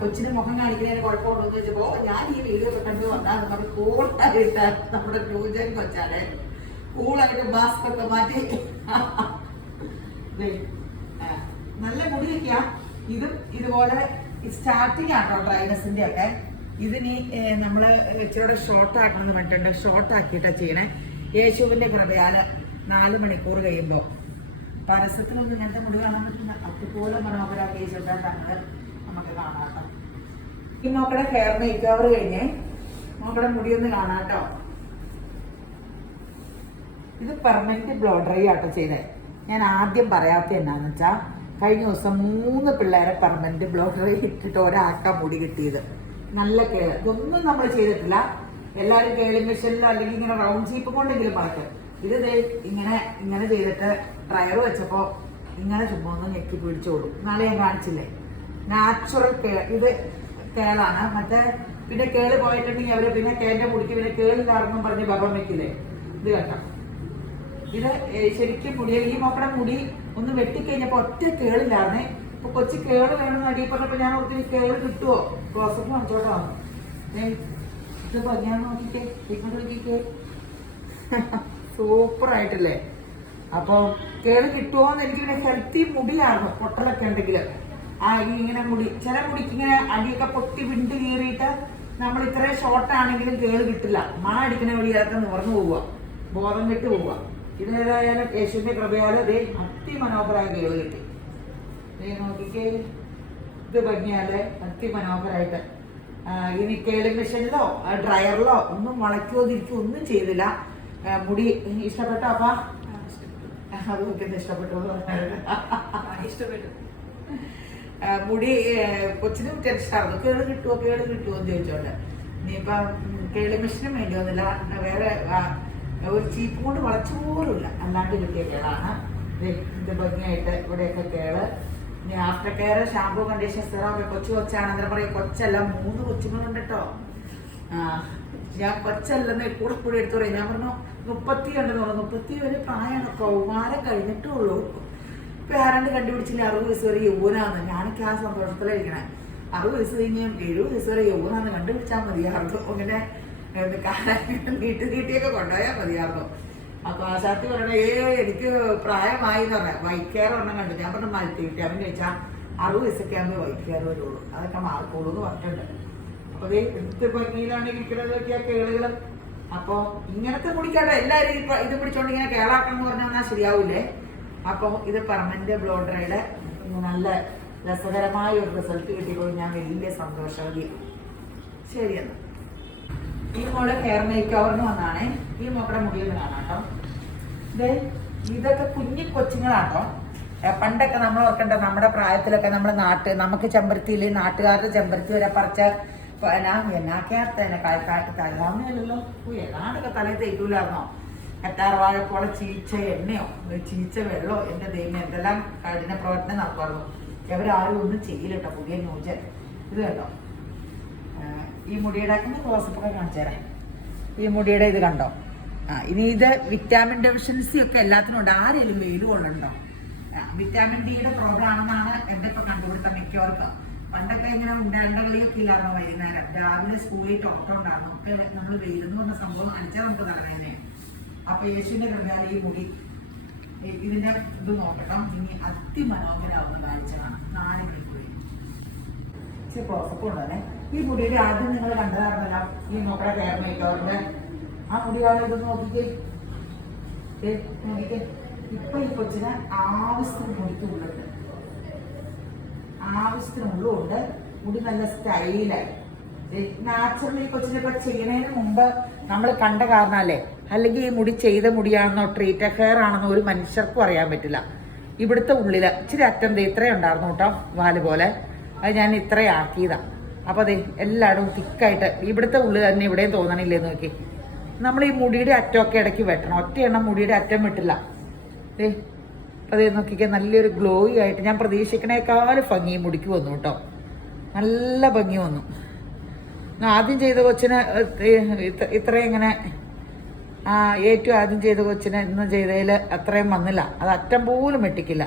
കൊച്ചിന് മുഖം കാണിക്കുന്നതിന് കുഴപ്പമുണ്ടോന്ന് വെച്ചപ്പോ ഞാൻ ഈ വീഡിയോ കണ്ടു വന്നാൽ നമ്മൾ കൂളായിട്ട് നമ്മുടെ ന്യൂജൻ കൊച്ചാല് കൂളായിട്ട് മാസ്ക് ഒക്കെ മാറ്റി നല്ല മുടിയൊക്കെയാ. ഇതും ഇതുപോലെ സ്റ്റാർട്ടിങ് ആട്ടോ ഡ്രൈനസിന്റെ ഒക്കെ. ഇതിനി നമ്മള് ഇച്ചിരി ഷോർട്ട് ആക്കണം എന്ന് പറഞ്ഞിട്ടുണ്ട്. ഷോർട്ട് ആക്കിയിട്ടാ ചെയ്യണേ. യേശുവിന്റെ കൃപയാല് 4 മണിക്കൂർ കഴിയുമ്പോ പരസ്യത്തിലൊന്നും ഇങ്ങനത്തെ മുടി കാണാൻ പറ്റുന്ന അതുപോലെ മനോഹരമാക്കി യേശുണ്ടാക്കുന്നത് നമുക്ക് കാണാട്ടോ. ഈ നോക്കടെ ഹെയർ മേക്ക് ഓവർ കഴിഞ്ഞ് നോക്കടെ മുടിയൊന്ന് കാണാട്ടോ. ഇത് പെർമനന്റ് ബ്ലോ ഡ്രൈ ആട്ടോ ചെയ്തേ. ഞാൻ ആദ്യം പറയാത്ത എന്നാന്ന് വെച്ചാൽ കഴിഞ്ഞ ദിവസം 3 പിള്ളേരെ പെർമനന്റ് ബ്ലോ ഡ്രൈ ഇട്ടിട്ട് ഒരാട്ട മുടി കിട്ടിയത്. നല്ല കേള്. ഇതൊന്നും നമ്മൾ ചെയ്തിട്ടില്ല. എല്ലാവരും കേളി മെഷീനിലോ അല്ലെങ്കിൽ ഇങ്ങനെ റൗണ്ട് ചീപ്പ് കൊണ്ടെങ്കിലും പറക്കും. ഇത് ഇങ്ങനെ ചെയ്തിട്ട് ഡ്രയർ വെച്ചപ്പോ ഇങ്ങനെ ചുമ്മാ ഒന്ന് ഞെക്കി പിടിച്ചോളൂ. നാളെ ഞാൻ കാണിച്ചില്ലേ, നാച്ചുറൽ ഇത് കേളാണ്. മറ്റേ പിന്നെ കേള് പോയിട്ടുണ്ടെങ്കിൽ അവര് പിന്നെ കേന്റെ മുടിക്ക് പിന്നെ കേളില്ലാറെന്നും പറഞ്ഞ് ബഹളം വെക്കില്ലേ. ഇത് കേട്ടോ, ഇത് ശരിക്കും മുടി ഈ മക്കളുടെ മുടി ഒന്ന് വെട്ടിക്കഴിഞ്ഞപ്പോ ഒറ്റ കേളില്ലായിരുന്നേ. ഇപ്പൊ കൊച്ചു കേള് വേണമെന്ന് അടിയിൽ പറഞ്ഞപ്പോ ഞാൻ ഒത്തിരി കേള് കിട്ടുവോ? ക്ലോസപ്പ് കാണിച്ചോട്ടോ. ഇത് ഭംഗിയാന്ന് നോക്കിക്കേ, നോക്കിക്കേ, സൂപ്പർ ആയിട്ടില്ലേ? അപ്പൊ കേള് കിട്ടുമോന്ന് എനിക്ക് പിന്നെ ഹെൽത്തി മുടിയായിരുന്നു. പൊട്ടലൊക്കെ ഉണ്ടെങ്കിൽ ഇങ്ങനെ മുടി ചില മുടിക്ക് ഇങ്ങനെ അടിയൊക്കെ പൊട്ടി വിണ്ട് കീറിയിട്ട് നമ്മൾ ഇത്രയും ഷോർട്ട് ആണെങ്കിലും കേള് കിട്ടില്ല. മണ അടിക്കുന്ന വഴിയൊക്കെ നിവർന്നു പോവുക, ബോധം കെട്ട് പോവുക. ഇതിനേതായാലും യേശുവിന്റെ കൃപയാലും അതേ അതിമനോഹരമായ കേള് കിട്ടി. നോക്കിക്കേ, ഇത് ഭംഗിയാല് അതിമനോഹരായിട്ട്. ഇനി കേളി മെഷീനിലോ ഡ്രയറിലോ ഒന്നും മുളയ്ക്കോ തിരിക്കോ ഒന്നും ചെയ്തില്ല. മുടി ഇഷ്ടപ്പെട്ടോ? അപ്പ അത് നോക്കിയത് ഇഷ്ടപ്പെട്ടു. മുടി കൊച്ചിനും ടെൻഷനായിരുന്നു. കേള് കിട്ടുമോ എന്ന് ചോദിച്ചോണ്ട്. ഇനിയിപ്പം കേളി മെഷീനും വേണ്ടി വന്നില്ല. വേറെ ഒരു ചീപ്പ് കൊണ്ട് വളച്ചു പോലുമില്ല, അല്ലാണ്ട് കിട്ടിയ കേളാണ്. ഇത് ഭംഗിയായിട്ട് ഇവിടെയൊക്കെ കേള്. ഇനി after care shampoo conditioner serum കൊച്ചാണ്. അന്നേരം പറയും കൊച്ചല്ല, 3 കൊച്ചുങ്ങളുണ്ട് കേട്ടോ. ഞാൻ കൊച്ചല്ലെന്ന് കൂടെ എടുത്തു പറയും. ഞാൻ പറഞ്ഞു 30 ഉണ്ടെന്ന് പറഞ്ഞു. 30 വരെ പ്രായമാണ്, കൗമാരം കഴിഞ്ഞിട്ടേ ഉള്ളൂ. ഇപ്പൊ ആരാണ്ട് കണ്ടുപിടിച്ചില്ല 60 വയസ്സ് വരെ യൗവനാന്ന്. ഞാനൊക്കെ ആ സന്തോഷത്തിലായിരിക്കണേ. 60 വയസ്സ് കഴിഞ്ഞ് 70 വയസ്സ് വരെ യൗവനാന്ന് കണ്ടുപിടിച്ചാൽ മതിയായിരുന്നു. അങ്ങനെ നീട്ടിയൊക്കെ കൊണ്ടുപോയാൽ മതിയായിരുന്നു. അപ്പൊ ആശാത്തി പറയണേ എനിക്ക് പ്രായമായി എന്ന് പറഞ്ഞ വൈറ്റ് കെയർ ഒരെണ്ണം കണ്ടു. ഞാൻ പറഞ്ഞ മൾട്ടി വിറ്റാമിൻ കഴിച്ചാൽ 60 വയസ്സൊക്കെ ആകുമ്പോൾ വൈറ്റ് കെയർ വരുള്ളൂ, അതൊക്കെ മാറിക്കോളൂ എന്ന് പറഞ്ഞിട്ടുണ്ട്. അപ്പൊ അതേ എന്ത് ഭംഗിയിലാണ് ഇരിക്കണതൊക്കെ ആ കേളുകൾ. അപ്പൊ ഇങ്ങനത്തെ മുടിക്കാട്ടെ എല്ലാവരും ഇത് പിടിച്ചോണ്ട് ഇങ്ങനെ കേളാക്കണം എന്ന് പറഞ്ഞാൽ ശരിയാവൂലേ? അപ്പൊ ഇത് പെർമനന്റ് ബ്ലോ ഡ്രൈയുടെ നല്ല രസകരമായ ഒരു റിസൾട്ട് കിട്ടിയപ്പോൾ ഞാൻ വലിയ സന്തോഷവതി. ശരിയെന്നാ ഈ മോളെ ഹെയർ മേക്ക് ഓവറിന് വന്നാണേ. ഈ മോക്കടെ മുടിയൊന്ന് കാണാട്ടോ. ഇതൊക്കെ കുഞ്ഞി കൊച്ചുങ്ങളാട്ടോ. പണ്ടൊക്കെ നമ്മൾ ഓർക്കണ്ട, നമ്മുടെ പ്രായത്തിലൊക്കെ നമ്മുടെ നമുക്ക് ചെമ്പരത്തിയില്ലേ, നാട്ടുകാരുടെ ചെമ്പരത്തി വരെ പറിച്ച തലതാമല്ലോ ഏതാണ്ടൊക്കെ തലയിൽ തേക്കൂലായിരുന്നോ? കറ്റാർവാഴക്കോളെ ചീച്ച എണ്ണയോ ചീച്ച വെള്ളമോ എന്റെ ദൈവം എന്തെല്ലാം കഠിന പ്രവർത്തനം നടക്കുമായിരുന്നു. ഇവരാരും ഒന്നും ചെയ്യില്ല കേട്ടോ. പുതിയ ന്യൂജൻ ഇത് കേട്ടോ. ഈ മുടിയുടെ ക്ലോസപ്പൊക്കെ കാണിച്ചേരാ. ഈ മുടിയുടെ ഇത് കണ്ടോ? ഇനി ഇത് വിറ്റാമിൻ ഡെഫിഷ്യൻസി ഒക്കെ എല്ലാത്തിനും ഉണ്ട്. ആരെങ്കിലും വെയിൽ കൊള്ളുണ്ടോ? വിറ്റാമിൻ ഡിയുടെ പ്രോബ്ലം ആണെന്നാണ് എൻ്റെ ഇപ്പൊ കണ്ടുപിടുത്തം. മിക്കവർക്കും പണ്ടൊക്കെ ഇങ്ങനെ ഉണ്ടകളിയൊക്കെ ഇല്ലായിരുന്നു വൈകുന്നേരം. രാവിലെ സ്കൂളിൽ ടോട്ടം ഉണ്ടായിരുന്നു. ഒക്കെ നമ്മൾ വെയിലെന്ന് പറഞ്ഞ സംഭവം കാണിച്ചാൽ നമുക്ക് നടന്നതന്നെ. അപ്പൊ യേശുവിന്റെ കൃപയാൽ ഈ മുടി ഇതിന്റെ ഇത് നോക്കണം. ഇനി അതിമനോഹരാവുന്ന കാഴ്ചയാണ്. 4 മണിക്കൂർ ഇച്ചിരി ക്ലോസപ്പ് ഉണ്ടല്ലേ. ഈ മുടിയുടെ ആദ്യം നിങ്ങൾ കണ്ടതായിരുന്നല്ലോ ഈ നോക്കടെ ഹെയർ മേക്കോറിന്റെ ആ മുടിയാണ്. ഇത് നോക്കിക്കേ നോക്കിക്കേ. ഇപ്പൊ ഈ കൊച്ചിന് ആവശ്യത്തിന് മുടിക്കുള്ളുണ്ട്, ആവശ്യത്തിന് മുള്ളുണ്ട്. മുടി നല്ല സ്റ്റൈലായി നാച്ചുറലി കൊച്ചിനെ ഇപ്പൊ ചെയ്യുന്നതിന് മുമ്പ് നമ്മൾ കണ്ട കാരണല്ലേ, അല്ലെങ്കിൽ ഈ മുടി ചെയ്ത മുടിയാണെന്നോ ട്രീറ്റ് ഹെയർ ആണെന്നോ ഒരു മനുഷ്യർക്കും അറിയാൻ പറ്റില്ല. ഇവിടുത്തെ ഉള്ളില് ഇച്ചിരി അറ്റം ഇത്രയും ഉണ്ടായിരുന്നു കേട്ടോ, വാല് പോലെ. അത് ഞാൻ ഇത്രയും ആക്കിയതാ. അപ്പൊ അതെ എല്ലായിടവും തിക്കായിട്ട് ഇവിടുത്തെ ഉള്ളിൽ തന്നെ ഇവിടെയും തോന്നണില്ലേ നോക്കി. നമ്മൾ ഈ മുടിയുടെ അറ്റമൊക്കെ ഇടയ്ക്ക് വെട്ടണം. ഒറ്റ എണ്ണം മുടിയുടെ അറ്റം വിട്ടില്ല. അതേ നോക്കിക്കാൻ നല്ലൊരു ഗ്ലോയി ആയിട്ട് ഞാൻ പ്രതീക്ഷിക്കണേക്കാൾ ഭംഗി മുടിക്ക് വന്നു കേട്ടോ. നല്ല ഭംഗി വന്നു. ആദ്യം ചെയ്ത കൊച്ചിന് ഇത്രയും ഇങ്ങനെ ഏറ്റവും ആദ്യം ചെയ്ത കൊച്ചിന് ഇന്ന് ചെയ്തതിൽ അത്രയും വന്നില്ല. അത് അറ്റം പോലും വെട്ടിക്കില്ല.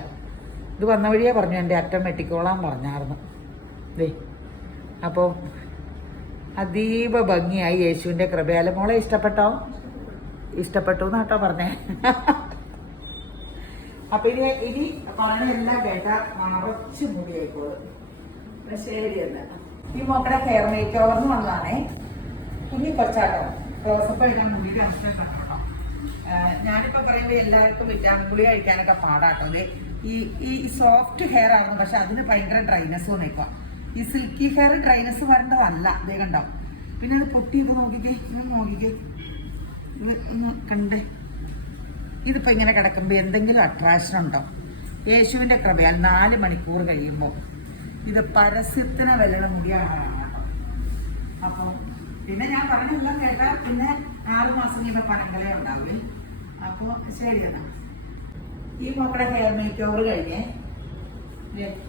ഇത് വന്ന വഴിയേ പറഞ്ഞു എൻ്റെ അറ്റം വെട്ടിക്കോളാൻ പറഞ്ഞായിരുന്നു. അപ്പോൾ അതീവ ഭംഗിയായി യേശുവിൻ്റെ കൃപയാൽ. മോളെ ഇഷ്ടപ്പെട്ടോ? ഇഷ്ടപ്പെട്ടു എന്നാട്ടോ പറഞ്ഞേ. അപ്പൊ ഇനി പറഞ്ഞ എല്ലാം കേട്ട നിറച്ച് മുടിയായിക്കോളും. ശരി എന്ന് ഈ മോക്കടെ ഹെയർ മേക്ക് ഓവർന്ന് വന്നതാണേ. കുഞ്ഞി കുറച്ചാട്ടോ ക്ലോസപ്പ് കഴിക്കാൻ മുടിയുടെ അംശം കണ്ടോ. ഞാനിപ്പോ പറയുമ്പോൾ എല്ലാവർക്കും വിറ്റാമിൻ ഗുളിക കഴിക്കാനൊക്കെ പാടാട്ടോ. അതെ ഈ സോഫ്റ്റ് ഹെയർ ആയിരുന്നു, പക്ഷെ അതിന് ഭയങ്കര ഡ്രൈനെസ് വന്നേക്കുക. ഈ സിൽക്കി ഹെയർ ഡ്രൈനെസ് വരേണ്ടതല്ല. അതേ കണ്ടോ. പിന്നെ അത് പൊട്ടിയൊക്കെ നോക്കിക്കേ, നോക്കിക്കേ, ഇത് ഒന്ന് കണ്ടേ. ഇതിപ്പോൾ ഇങ്ങനെ കിടക്കുമ്പോൾ എന്തെങ്കിലും അട്രാക്ഷൻ ഉണ്ടോ? യേശുവിൻ്റെ കൃപയാൽ 4 മണിക്കൂർ കഴിയുമ്പോൾ ഇത് പരസ്യത്തിന് വെല്ലണ മുടിയാണ് കേട്ടോ. അപ്പോൾ പിന്നെ ഞാൻ പറഞ്ഞെല്ലാം കേട്ടാൽ പിന്നെ 6 മാസം കഴിയുമ്പോൾ പനങ്കല ഉണ്ടാവേ. അപ്പോൾ ശരി എന്നാ ഈ മക്കളുടെ ഹെയർ മേക്ക് ഓവർ കഴിഞ്ഞേ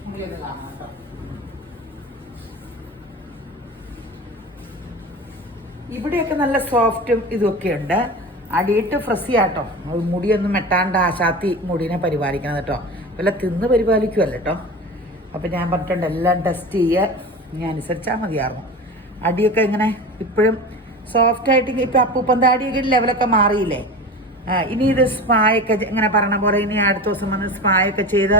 മുടിയൊക്കെ കാണാം കേട്ടോ. ഇവിടെയൊക്കെ നല്ല സോഫ്റ്റും ഇതൊക്കെ ഉണ്ട്. അടിയിട്ട് ഫ്രഷി ആട്ടോ. മുടിയൊന്നും മെട്ടാണ്ട് ആശാത്തി മുടിനെ പരിപാലിക്കണം കേട്ടോ. വല്ല തിന്ന് പരിപാലിക്കുമല്ല കേട്ടോ. അപ്പം ഞാൻ പറഞ്ഞിട്ടുണ്ട് എല്ലാം ടെസ്റ്റ് ചെയ്യുക, ഞാൻ അനുസരിച്ചാൽ മതിയായിരുന്നു. അടിയൊക്കെ ഇങ്ങനെ ഇപ്പോഴും സോഫ്റ്റായിട്ട് ഇപ്പം അപ്പൂപ്പന്താടിയൊക്കെ ലെവലൊക്കെ മാറിയില്ലേ. ഇനി ഇത് സ്പായൊക്കെ ഇങ്ങനെ പറഞ്ഞ പോലെ ഇനി അടുത്ത ദിവസം വന്ന് സ്പായൊക്കെ ചെയ്ത്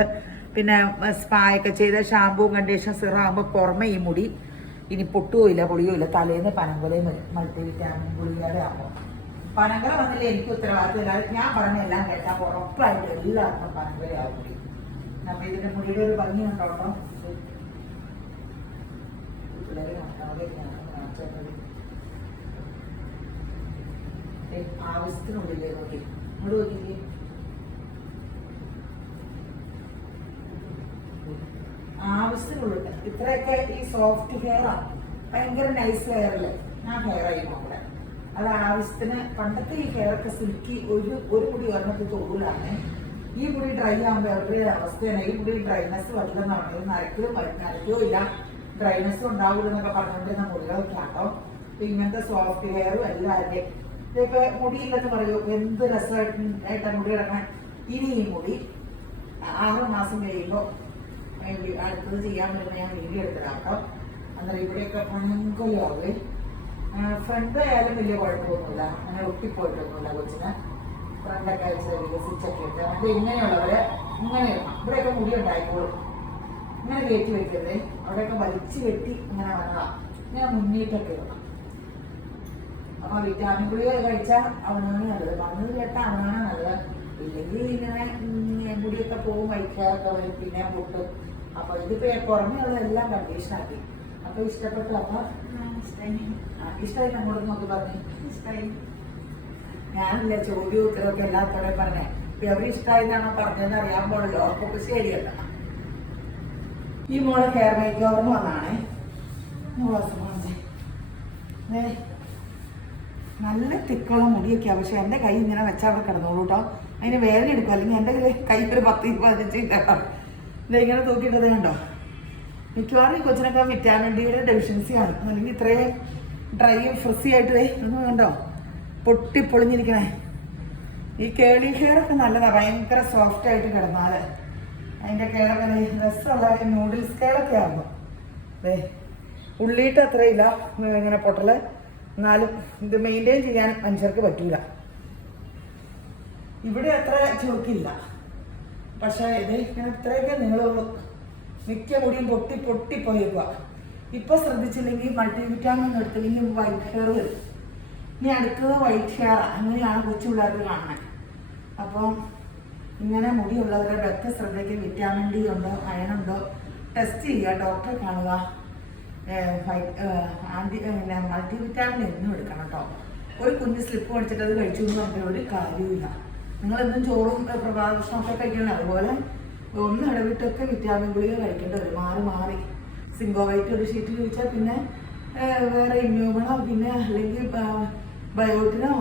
പിന്നെ സ്പായൊക്കെ ചെയ്ത് ഷാമ്പൂ കണ്ടീഷൻ സിറം ആകുമ്പോൾ പുറമെ ഈ മുടി ഇനി പൊട്ടുകയില്ല പൊളിയുമില്ല. തലേന്ന് പനങ്കുലയും വരും. മൾട്ടി വിറ്റാമിൻ ഗുളികയുടെ ആകുമ്പോൾ പനങ്കല വന്നില്ല എനിക്ക് ഉത്തരവാദിത്തമില്ല. ഞാൻ പറഞ്ഞ എല്ലാം കേട്ടാൽ ഉറപ്പായിട്ട് എല്ലാവർക്കും പനങ്കലയാവും മുടി. അപ്പൊ ഇതിന്റെ മുടിയുടെ ഒരു ഭംഗി ഉണ്ടോട്ടോ. ആവശ്യത്തിനുള്ളില്ലേ നോക്കി ഇങ്ങോട്ട് നോക്കില്ലേ. ആവശ്യത്തിനുള്ളിൽ ഇത്രയൊക്കെ ഈ സോഫ്റ്റ് ഹെയറാണ്. ഭയങ്കര നൈസ് ഹെയറല്ലേ. ഞാൻ ഹെയർ ആയിരുന്നു അവിടെ. അത് ആവശ്യത്തിന്. പണ്ടത്തെ ഈ ഹെയറൊക്കെ സിൽക്കി ഒരു മുടി പറഞ്ഞിട്ട് തോടിലാണ്. ഈ മുടി ഡ്രൈ ആകുമ്പോൾ അവരുടെ അവസ്ഥയാണ്. ഈ മുടി ഡ്രൈനെസ് വരില്ലെന്ന് പറഞ്ഞത് നരയ്ക്കോ ഇല്ല, ഡ്രൈനെസ്സും ഉണ്ടാവില്ല എന്നൊക്കെ പറഞ്ഞുകൊണ്ടിരുന്ന മുടികളൊക്കെ ആട്ടോ. ഇങ്ങനത്തെ സോഫ്റ്റ് ഹെയറും എല്ലാവരുടെയും ഇതിപ്പോ മുടിയില്ലെന്ന് പറയൂ. എന്ത് രസമായിട്ടാണ് മുടി കിടക്കാൻ. ഇനി ഈ മുടി 6 മാസം കഴിയുമ്പോൾ അടുത്തത് ചെയ്യാൻ പറ്റുന്ന ഞാൻ വീഡിയോ എടുത്തിടാട്ടോ. അന്നേരം ഇവിടെയൊക്കെ പനങ്കൊലയാവേ. ഫ്രണ്ട് ആയാലും വലിയ കുഴപ്പമൊന്നുമില്ല, അങ്ങനെ ഒട്ടിപ്പോയിട്ടൊന്നുമില്ല കൊച്ചിന്. ഫ്രണ്ടൊക്കെ അയച്ച് വികസിച്ചൊക്കെ ഇട്ട് അത് ഇങ്ങനെയുള്ളവര് ഇങ്ങനെ ഇടണം. ഇവിടെയൊക്കെ മുടി ഉണ്ടായിക്കോളും. ഇങ്ങനെ കയറ്റി വെക്കരുത്. അവിടെയൊക്കെ വലിച്ചു കെട്ടി ഇങ്ങനെ വന്നതാ. ഇങ്ങനെ മുന്നിട്ടൊക്കെ ഇടണം. അപ്പൊ വിറ്റാമിൻ ഗുളിക കഴിച്ചാൽ അവനാണ് നല്ലത്. വന്നത് കേട്ടാൽ അവനാണ് നല്ലത്. ഇല്ലെങ്കിൽ ഇങ്ങനെ മുടിയൊക്കെ പോകും, വൈക്കാറൊക്കെ വരും, പിന്നെ പൊട്ടും. അപ്പൊ ഇതിപ്പോ പുറമെയുള്ള എല്ലാം കണ്ടീഷനാക്കി. അപ്പൊ ഇഷ്ടപ്പെട്ടു. അപ്പൊ ഇഷ്ടമായി നമ്മോട് നോക്കി പറഞ്ഞു. ഇഷ്ടമായി. ഞാനില്ല ചോദ്യം ഉത്തരവൊക്കെ എല്ലാത്തോടെ പറഞ്ഞേ. എവരി ഇഷ്ടമായിന്നാണോ പറഞ്ഞതെന്ന് അറിയാൻ പോണല്ലോ. അപ്പൊ ശരിയല്ല. ഈ മോളെ ഹെയർ മേക്ക് ഓവറിന് വന്നാണേ. നല്ല തിക്കുള്ള മുടിയൊക്കെയാ. പക്ഷെ എൻ്റെ കൈ ഇങ്ങനെ വെച്ചാൽ അവിടെ കിടന്നോളൂ കേട്ടോ. അതിന് വേദന എടുക്കും. അല്ലെങ്കിൽ എൻ്റെ കൈ ഒരു 10-15 ഇങ്ങനെ തൂക്കിയിട്ടത് കണ്ടോ. മിക്കവാറും ഈ കൊച്ചിനൊക്കെ വിറ്റാമിൻ ഡിയുടെ ഡെഫിഷ്യൻസിയാണ്. അല്ലെങ്കിൽ ഇത്രയും ഡ്രൈയും ഫ്രസി ആയിട്ട് ഒന്നും കണ്ടോ പൊട്ടിപ്പൊളിഞ്ഞിരിക്കണേ. ഈ കേളി ഹെയർ ഒക്കെ നല്ലതാണ്. ഭയങ്കര സോഫ്റ്റ് ആയിട്ട് കിടന്നാൽ അതിൻ്റെ കേളൊക്കെ രസമുള്ള നൂഡിൽസ് കേളൊക്കെ ആകുമ്പോൾ ഉള്ളിയിട്ട് അത്രയില്ല ഇങ്ങനെ പൊട്ടല്, എന്നാലും ഇത് മെയിൻറ്റെയിൻ ചെയ്യാൻ മനുഷ്യർക്ക് പറ്റൂല. ഇവിടെ അത്ര ചുരുക്കില്ല, പക്ഷേ ഇത് ഇങ്ങനെ ഇത്രയൊക്കെ നീളമുള്ളൂ. മിക്ക മുടിയും പൊട്ടിപ്പോയേക്കുക. ഇപ്പൊ ശ്രദ്ധിച്ചില്ലെങ്കിൽ മൾട്ടി വിറ്റാമിൻ എടുത്തില്ലെങ്കിൽ വൈറ്റ് ഹെയർ വരും. ഇനി അടുത്തത് വൈറ്റ് ഹെയർ, അങ്ങനെയാണ് കൊച്ചു പിള്ളേർക്ക് കാണുന്നത്. അപ്പം ഇങ്ങനെ മുടിയുള്ളവരുടെ ബെത്ത ശ്രദ്ധയ്ക്ക് വിറ്റാമിൻ ഡി ഉണ്ടോ അയൺ ഉണ്ടോ ടെസ്റ്റ് ചെയ്യുക, ഡോക്ടറെ കാണുക. മൾട്ടി വിറ്റാമിൻ എന്നും എടുക്കണം കേട്ടോ. ഒരു കുഞ്ഞ് സ്ലിപ്പ് മേടിച്ചിട്ട് അത് കഴിച്ചു എന്ന് പറഞ്ഞാൽ ഒരു കാര്യമില്ല. നിങ്ങളെന്നും ചോറും പ്രഭാത ഭക്ഷണമൊക്കെ കഴിക്കണം. അതുപോലെ ഒന്ന് ഇടവിട്ടൊക്കെ വിറ്റാമിൻ ഗുളിക കഴിക്കേണ്ടി വരും, മാറി. സിങ്കോവൈറ്റ് ഒരു ഷീറ്റ് കഴിച്ചാൽ പിന്നെ വേറെ ഇമ്മ്യൂണോ പിന്നെ അല്ലെങ്കിൽ ബയോട്ടിനോ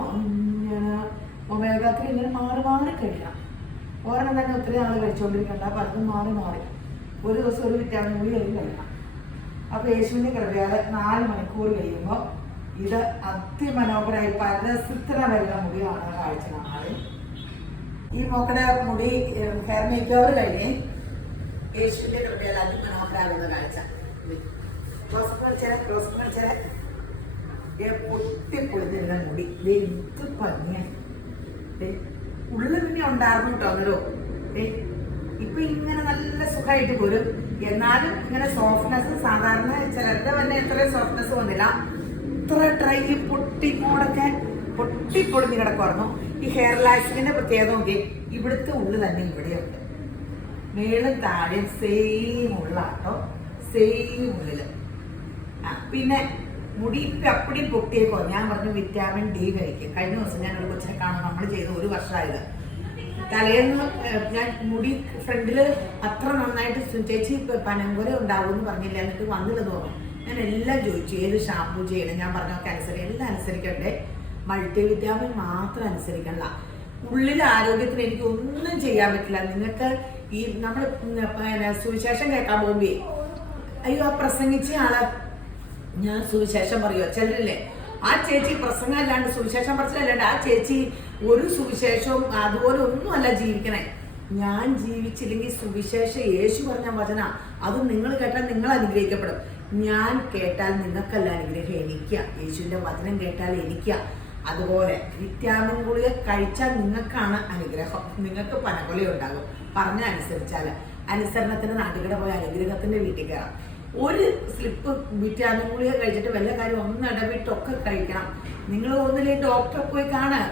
ഒമേഗ-3 ഇങ്ങനെ മാറി കഴിക്കാം. ഒരെണ്ണം തന്നെ ഒത്തിരി നാൾ കഴിച്ചുകൊണ്ടിരിക്കണ്ട, പലതും മാറി ഒരു ദിവസം ഒരു വിറ്റാമിൻ ഗുളിക കഴിക്കണം. അപ്പോൾ യേശുവിൻ്റെ കൃപയാല് 4 മണിക്കൂർ കഴിയുമ്പോൾ ഇത് അതിമനോഹരമായി പരസ്യത്തിന് വരുന്ന മുടിയാണ് കാഴ്ച കാണാറ്. ഈ മോക്കടെ മുടി ഹെയർ മേക്ക് ഓവർ കഴിഞ്ഞ് യേശുവിൻ്റെ കൃപയാൽ അതിമനോഹരമാകുന്ന കാഴ്ച. പൊട്ടിപ്പൊളിഞ്ഞിരുന്ന മുടി എന്ത് ഭംഗിയാ. ഉള്ളിൽ പിന്നെ ഉണ്ടായിരുന്നു കേട്ടോ അന്നേരോ. ഇപ്പൊ ഇങ്ങനെ നല്ല സുഖമായിട്ട് പോരും. എന്നാലും ഇങ്ങനെ സോഫ്റ്റ്നെസ് സാധാരണ ചിലരുടെ തന്നെ ഇത്രയും സോഫ്റ്റ്നെസ് വന്നില്ല. ഇത്ര ഡ്രൈ പൊട്ടിപ്പൊളിഞ്ഞ് കിടക്കുമായിരുന്നു. ഈ ഹെയർ ലാക്സിന്റെ പ്രത്യേകത നോക്കി, ഇവിടുത്തെ ഉള്ളു തന്നെ ഇവിടെയുണ്ട്, മേളും താഴെയും സെയിം ഉള്ളാട്ടോ, സെയിം ഉള്ളില്. പിന്നെ മുടി അപ്പടി പൊട്ടിയേക്കോ. ഞാൻ പറഞ്ഞു വിറ്റാമിൻ ഡി കഴിക്കും. കഴിഞ്ഞ ദിവസം ഞാനൊരു കൊച്ചിനെ കാണും, നമ്മൾ ചെയ്ത് 1 വർഷമായത്. തലേന്ന് ഞാൻ മുടി ഫ്രണ്ടില് അത്ര നന്നായിട്ട് ചേച്ചി പനങ്കുര ഉണ്ടാവും എന്ന് പറഞ്ഞില്ല, എന്നിട്ട് വന്നില്ലെന്ന് പറഞ്ഞു. ഞാൻ എല്ലാം ചോദിച്ചു, ഏത് ഷാമ്പൂ ചെയ്യണം. ഞാൻ പറഞ്ഞൊക്കെ എല്ലാം അനുസരിക്കണ്ടേ, മൾട്ടി വിറ്റാമിൻ മാത്രം അനുസരിക്കണ്ട. ഉള്ളിൽ ആരോഗ്യത്തിന് എനിക്ക് ഒന്നും ചെയ്യാൻ പറ്റില്ല. നിങ്ങൾക്ക് ഈ നമ്മൾ സുവിശേഷം കേൾക്കാൻ പോകുമ്പേ അയ്യോ ആ പ്രസംഗിച്ച ആള് ഞാൻ സുവിശേഷം പറയുമോ ചിലരില്ലേ, ആ ചേച്ചി പ്രസംഗം അല്ലാണ്ട് സുവിശേഷം പറച്ചിലല്ലാണ്ട് ആ ചേച്ചി ഒരു സുവിശേഷവും അതുപോലെ ഒന്നുമല്ല ജീവിക്കണേ. ഞാൻ ജീവിച്ചില്ലെങ്കിൽ സുവിശേഷം യേശു പറഞ്ഞ വചന അത് നിങ്ങൾ കേട്ടാൽ നിങ്ങൾ അനുഗ്രഹിക്കപ്പെടും. ഞാൻ കേട്ടാൽ നിങ്ങൾക്കല്ല അനുഗ്രഹം, എനിക്കാ. യേശുവിന്റെ വചനം കേട്ടാൽ എനിക്കാ. അതുപോലെ വിറ്റാമിൻ ഗുളിക കഴിച്ചാൽ നിങ്ങൾക്കാണ് അനുഗ്രഹം, നിങ്ങൾക്ക് പനകൊല ഉണ്ടാകും. പറഞ്ഞ അനുസരിച്ചാൽ അനുസരണത്തിന് നാട്ടുകിട പോയ അനുഗ്രഹത്തിന്റെ വീട്ടിൽ കയറാം. ഒരു സ്ലിപ്പ് വിറ്റാമിൻ ഗുളിക കഴിച്ചിട്ട് വല്ല കാര്യം ഇടവിട്ടൊക്കെ കഴിക്കണം. നിങ്ങൾ ഒന്നില്ലെങ്കിൽ ഡോക്ടറെ പോയി കാണുക.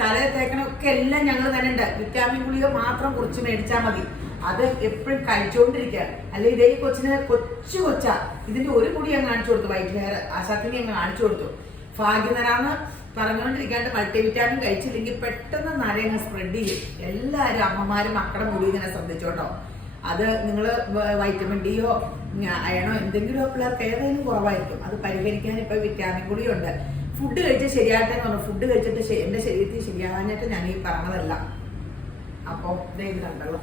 തലയിൽ തേക്കണമൊക്കെ എല്ലാം ഞങ്ങൾ തന്നെ ഉണ്ട്. വിറ്റാമിൻ ഗുളിക മാത്രം കുറച്ച് മേടിച്ചാൽ മതി. അത് എപ്പോഴും കഴിച്ചുകൊണ്ടിരിക്കുക. അല്ലെ ഇതേ കൊച്ചാ ഇതിന്റെ ഒരു മുടി ഞാൻ കാണിച്ചു കൊടുത്തു, വൈറ്റ് ഹെയർ ആശാത്തിന് ഞാൻ കാണിച്ചു കൊടുത്തു. ഭാഗ്യനരാന്ന് പറഞ്ഞുകൊണ്ടിരിക്കാണ്ട് മൾട്ടി വിറ്റാമിൻ കഴിച്ചില്ലെങ്കിൽ പെട്ടെന്ന് നരയങ്ങ് സ്പ്രെഡ് ചെയ്യും. എല്ലാവരും അമ്മമാരും മക്കളുടെ മുടി ഇങ്ങനെ ശ്രദ്ധിച്ചോട്ടോ. അത് നിങ്ങൾ വൈറ്റമിൻ ഡിയോ അയണോ എന്തെങ്കിലും പിള്ളേർക്ക് ഏതെങ്കിലും കുറവായിരിക്കും. അത് പരിഹരിക്കാൻ ഇപ്പോൾ വിറ്റാമിൻ ഗുളിയുണ്ട്. ഫുഡ് കഴിച്ച് ശരിയായിട്ടെന്ന് പറഞ്ഞു. ഫുഡ് കഴിച്ചിട്ട് എൻ്റെ ശരീരത്തിൽ ശരിയാകാനായിട്ട് ഞാൻ ഈ പറഞ്ഞതല്ല. അപ്പോൾ ഇത് കണ്ടല്ലോ,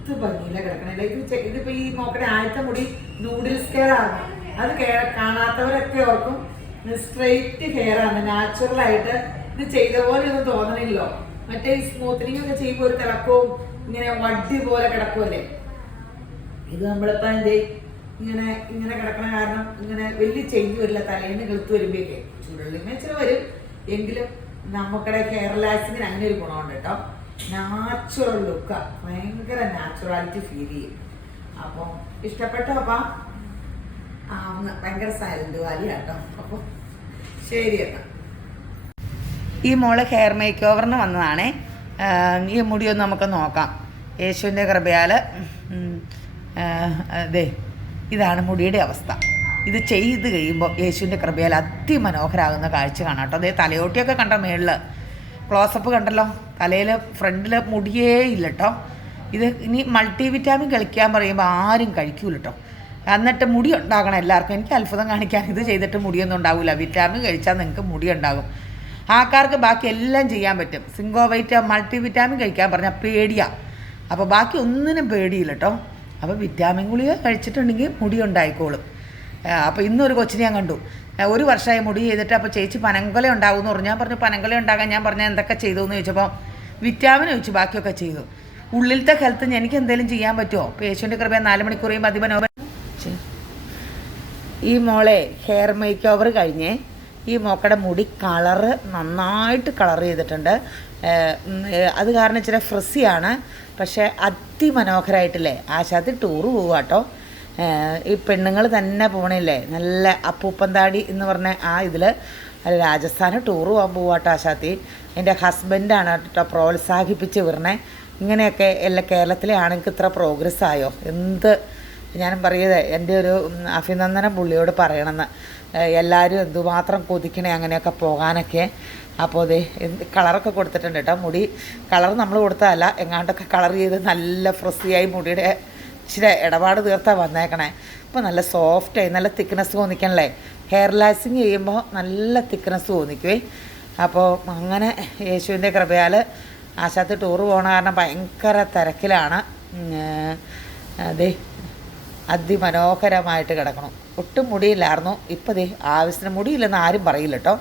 ഇത് ഭംഗിയില്ല കിടക്കണില്ല. ഇതിപ്പോ ഈ നോക്കണേ ആദ്യത്തെ മുടി നൂഡിൽസ് ഹെയർ ആണ്. അത് കാണാത്തവരൊക്കെ ഓർക്കും സ്ട്രെയിറ്റ് ഹെയർ ആണ്, നാച്ചുറൽ ആയിട്ട്. ഇത് ചെയ്ത പോലെ ഒന്നും തോന്നണില്ലോ. മറ്റേ ഈ സ്മൂത്തനിങ് ഒക്കെ ചെയ്യുമ്പോൾ ഒരു തിളക്കവും ഇങ്ങനെ വടി പോലെ കിടക്കുമല്ലേ. ഇത് നമ്മളിപ്പോ ഇങ്ങനെ കിടക്കണ കാരണം ഇങ്ങനെ വലിയ ചേഞ്ച് വരില്ല. തലേന്ന് കെളുത്ത് വരുമ്പോഴേക്കെ ചുരുളിങ്ങനെ ഇച്ചിരി വരും. എങ്കിലും നമുക്കടെ ഹെയർ ലാക്സിന് അങ്ങനെ ഒരു ഗുണമുണ്ട് കേട്ടോ. നാച്ചുറൽ ലുക്കാ, ഭയങ്കര നാച്ചുറാലിറ്റി ഫീൽ ചെയ്യും. അപ്പം ഇഷ്ടപ്പെട്ടോ? അപ്പം ഭയങ്കര സൈലന്റ് വാലിയാട്ടോ. അപ്പോൾ ശരി എന്നാ. ഈ മോള് ഹെയർ മേക്ക് ഓവറിന് വന്നതാണേ. ഈ മുടിയൊന്ന് നമുക്ക് നോക്കാം. യേശുവിൻ്റെ കൃപയാൽ അതെ ഇതാണ് മുടിയുടെ അവസ്ഥ. ഇത് ചെയ്ത് കഴിയുമ്പോൾ യേശുവിൻ്റെ കൃപയാൽ അതിമനോഹരാകുന്ന കാഴ്ച കാണാം കേട്ടോ. അതേ തലയോട്ടിയൊക്കെ കണ്ടോ, മേളിൽ ക്ലോസപ്പ് കണ്ടല്ലോ. തലയിൽ ഫ്രണ്ടിൽ മുടിയേ ഇല്ല കേട്ടോ. ഇത് ഇനി മൾട്ടി വിറ്റാമിൻ കഴിക്കാൻ പറയുമ്പോൾ ആരും കഴിക്കൂല കേട്ടോ. എന്നിട്ട് മുടി ഉണ്ടാകണം എല്ലാവർക്കും. എനിക്ക് അത്ഭുതം കാണിക്കാൻ ഇത് ചെയ്തിട്ട് മുടിയൊന്നും ഉണ്ടാവില്ല. വിറ്റാമിൻ കഴിച്ചാൽ നിങ്ങൾക്ക് മുടി ഉണ്ടാകും. ആൾക്കാർക്ക് ബാക്കി എല്ലാം ചെയ്യാൻ പറ്റും. സിങ്കോവൈറ്റ് മൾട്ടി വിറ്റാമിൻ കഴിക്കാൻ പറഞ്ഞാൽ പേടിയാണ്. അപ്പോൾ ബാക്കി ഒന്നിനും പേടിയില്ല കേട്ടോ. അപ്പോൾ വിറ്റാമിൻ ഗുളിക കഴിച്ചിട്ടുണ്ടെങ്കിൽ മുടി ഉണ്ടായിക്കോളും. അപ്പോൾ ഇന്നൊരു കൊച്ചിനെ ഞാൻ കണ്ടു, 1 വർഷമായി മുടി ചെയ്തിട്ട്. അപ്പോൾ ചേച്ചി പനങ്കൊല ഉണ്ടാകും എന്ന് പറഞ്ഞു. ഞാൻ പറഞ്ഞു പനങ്കൊല ഉണ്ടാകാൻ. ഞാൻ പറഞ്ഞു എന്തൊക്കെ ചെയ്തു എന്ന് ചോദിച്ചപ്പോൾ വിറ്റാമിൻ ചോദിച്ചു, ബാക്കിയൊക്കെ ചെയ്തു. ഉള്ളിലത്തെ ഹെൽത്ത് എനിക്ക് എന്തെങ്കിലും ചെയ്യാൻ പറ്റുമോ? അപ്പോൾ യേശുവിൻ്റെ കൃപ 4 മണിക്കൂർ കഴിയുമ്പോൾ ഈ മോളെ ഹെയർ മേക്ക് ഓവർ കഴിഞ്ഞ് ഈ മോക്കടെ മുടി കളറ് നന്നായിട്ട് കളർ ചെയ്തിട്ടുണ്ട്. അത് കാരണം ഇച്ചിരി ഫ്രിസിയാണ്, പക്ഷേ അതിമനോഹരമായിട്ടില്ലേ. ആശാത്തി ടൂറ് പോവുക കേട്ടോ. ഈ പെണ്ണുങ്ങൾ തന്നെ പോകണില്ലേ, നല്ല അപ്പൂപ്പന്താടി എന്ന് പറഞ്ഞ ആ ഇതിൽ രാജസ്ഥാന് ടൂറ് പോകാൻ പോവാട്ടോ ആശാത്തി. എൻ്റെ ഹസ്ബൻഡാണ് കേട്ടോ പ്രോത്സാഹിപ്പിച്ച് വിടണേ. ഇങ്ങനെയൊക്കെ എല്ലാ കേരളത്തിലെ ആണെങ്കിൽ ഇത്ര പ്രോഗ്രസ് ആയോ. എന്ത് ഞാനും പറയുന്നത് എൻ്റെ ഒരു അഭിനന്ദനം പുള്ളിയോട് പറയണമെന്ന്. എല്ലാവരും എന്തുമാത്രം കൊതിക്കണേ അങ്ങനെയൊക്കെ പോകാനൊക്കെ. അപ്പോൾ അതെ കളറൊക്കെ കൊടുത്തിട്ടുണ്ട് കേട്ടോ. മുടി കളർ നമ്മൾ കൊടുത്തതല്ല, എങ്ങാണ്ടൊക്കെ കളർ ചെയ്ത് നല്ല ഫ്രസ്സിയായി മുടിയുടെ ഇച്ചിരി ഇടപാട് തീർത്താൽ വന്നേക്കണേ. ഇപ്പോൾ നല്ല സോഫ്റ്റായി നല്ല തിക്നെസ് തോന്നിക്കണല്ലേ. ഹെയർ ലാസിങ് ചെയ്യുമ്പോൾ നല്ല തിക്നെസ് തോന്നിക്കുവേ. അപ്പോൾ അങ്ങനെ യേശുവിൻ്റെ കൃപയാൽ ആശാത്ത് ടൂറ് പോകണ കാരണം ഭയങ്കര തിരക്കിലാണ്. അതെ അതിമനോഹരമായിട്ട് കിടക്കണം. ഒട്ടും മുടിയില്ലായിരുന്നു. ഇപ്പോൾ ദേ ആവശ്യത്തിന് മുടിയില്ലെന്ന് ആരും പറയില്ല കേട്ടോ.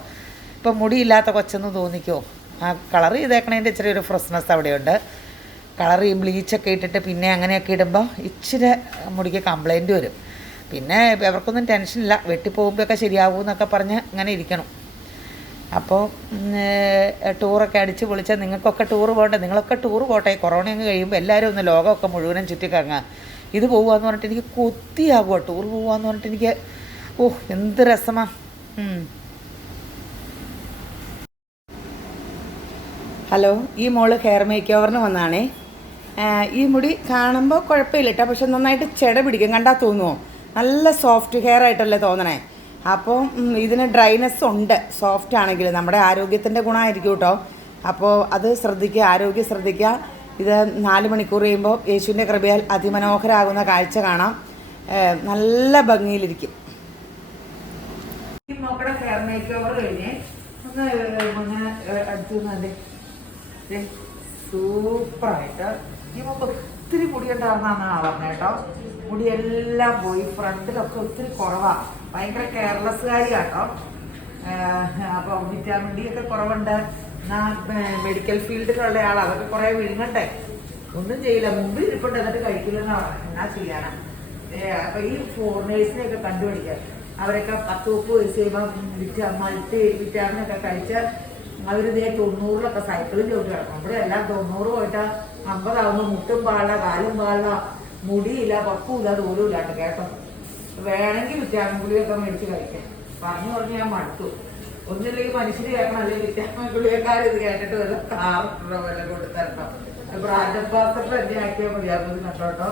ഇപ്പം മുടിയില്ലാത്ത കൊച്ചെന്ന് തോന്നിക്കുമോ? ആ കളർ ചെയ്തേക്കണതിൻ്റെ ഇച്ചിരി ഒരു ഫ്രഷ്നെസ് അവിടെയുണ്ട്. കളർ ഈ ബ്ലീച്ചൊക്കെ ഇട്ടിട്ട് പിന്നെ അങ്ങനെയൊക്കെ ഇടുമ്പോൾ ഇച്ചിരി മുടിക്ക് കംപ്ലൈൻറ്റ് വരും. പിന്നെ അവർക്കൊന്നും ടെൻഷനില്ല, വെട്ടിപ്പോകുമ്പോഴൊക്കെ ശരിയാകും എന്നൊക്കെ പറഞ്ഞ് അങ്ങനെ ഇരിക്കണം. അപ്പോൾ ടൂറൊക്കെ അടിച്ച് പൊളിച്ചാൽ നിങ്ങൾക്കൊക്കെ ടൂറ് പോകണ്ടേ? നിങ്ങളൊക്കെ ടൂറ് പോട്ടെ. കൊറോണ അങ്ങ് കഴിയുമ്പോൾ എല്ലാവരും ഒന്ന് ലോകമൊക്കെ മുഴുവനും ചുറ്റിക്കറങ്ങുക. ഇത് പോവുകയെന്ന് പറഞ്ഞിട്ട് എനിക്ക് കൊത്തിയാകുക. ടൂർ പോവുകയെന്ന് പറഞ്ഞിട്ട് എനിക്ക് എന്ത് രസമാണ്. ഹലോ, ഈ മോള് ഹെയർ മേക്ക് ഓവറിന് വന്നാണേ. ഈ മുടി കാണുമ്പോൾ കുഴപ്പമില്ല കേട്ടോ, പക്ഷെ നന്നായിട്ട് ചെട പിടിക്കും. കണ്ടാൽ തോന്നുമോ? നല്ല സോഫ്റ്റ് ഹെയർ ആയിട്ടല്ലേ തോന്നണേ. അപ്പോൾ ഇതിന് ഡ്രൈനെസ് ഉണ്ട്. സോഫ്റ്റ് ആണെങ്കിൽ നമ്മുടെ ആരോഗ്യത്തിൻ്റെ ഗുണമായിരിക്കും കേട്ടോ. അപ്പോൾ അത് ശ്രദ്ധിക്കുക, ആരോഗ്യം ശ്രദ്ധിക്കുക. ഇത് 4 മണിക്കൂർ കഴിയുമ്പോൾ യേശുവിൻ്റെ കൃപയാൽ അതിമനോഹരമാകുന്ന കാഴ്ച കാണാം. നല്ല ഭംഗിയിലിരിക്കും. ഈ മോക്കടെ ഹെയർ മേക്ക് ഓവർ കഴിഞ്ഞ് ഒന്ന് അടുത്തു നിന്നേ സൂപ്പറായിട്ട്. ഈ മോക്ക് ഒത്തിരി മുടിയുണ്ടായിരുന്നാണ് പറഞ്ഞത് കേട്ടോ. മുടിയെല്ലാം പോയി, ഫ്രണ്ടിലൊക്കെ ഒത്തിരി കുറവാണ്. ഭയങ്കര കെയർലെസ്സുകാരി കേട്ടോ. അപ്പോൾ വിറ്റാമിൻ ഡി ഒക്കെ കുറവുണ്ട്. മെഡിക്കൽ ഫീൽഡിലുള്ള ആൾ അതൊക്കെ കുറേ വിഴുങ്ങട്ടെ. ഒന്നും ചെയ്യില്ല, മുമ്പിൽ ഇരിപ്പുണ്ട് എന്നിട്ട് കഴിക്കില്ലെന്നാ പറഞ്ഞത്. എന്നാ ചെയ്യാനാ? അപ്പൊ ഈ ഫോറിനേഴ്സിനെയൊക്കെ കണ്ടുപിടിക്കുക. അവരൊക്കെ 10-30 വയസ്സ് കഴിയുമ്പോൾ മൾട്ടി വിറ്റാമിനൊക്കെ കഴിച്ച് അവരിതേ 90-ലൊക്കെ സൈക്കിളും ചോദിച്ചു കിടക്കും. ഇവിടെ എല്ലാം 90 പോയിട്ട് 50 ആകുമ്പോൾ മുട്ടും പാടില്ല, കാലും പാടില്ല, മുടിയില്ല, പപ്പുമില്ല, ദൂരവും ഇല്ലാണ്ട് കേട്ടോ. വേണമെങ്കിൽ വിറ്റാമിൻ ഗുളിയൊക്കെ മേടിച്ച് കഴിക്കാം. പറഞ്ഞു ഞാൻ മടുത്തു. ഒന്നില്ലെങ്കിൽ മനുഷ്യര് കേൾക്കണം, അല്ലെങ്കിൽ വിറ്റാമിൻ ഗുളികക്കാർ ഇത് കേട്ടിട്ട് വല്ല കാറിട്ടോ വല്ല കൊടുത്തരട്ടോ. ബ്രാൻഡ് പാത്രത്തിൽ എന്നെ ആക്കിയാൽ മതിയാകുന്നത് കണ്ടോട്ടോ.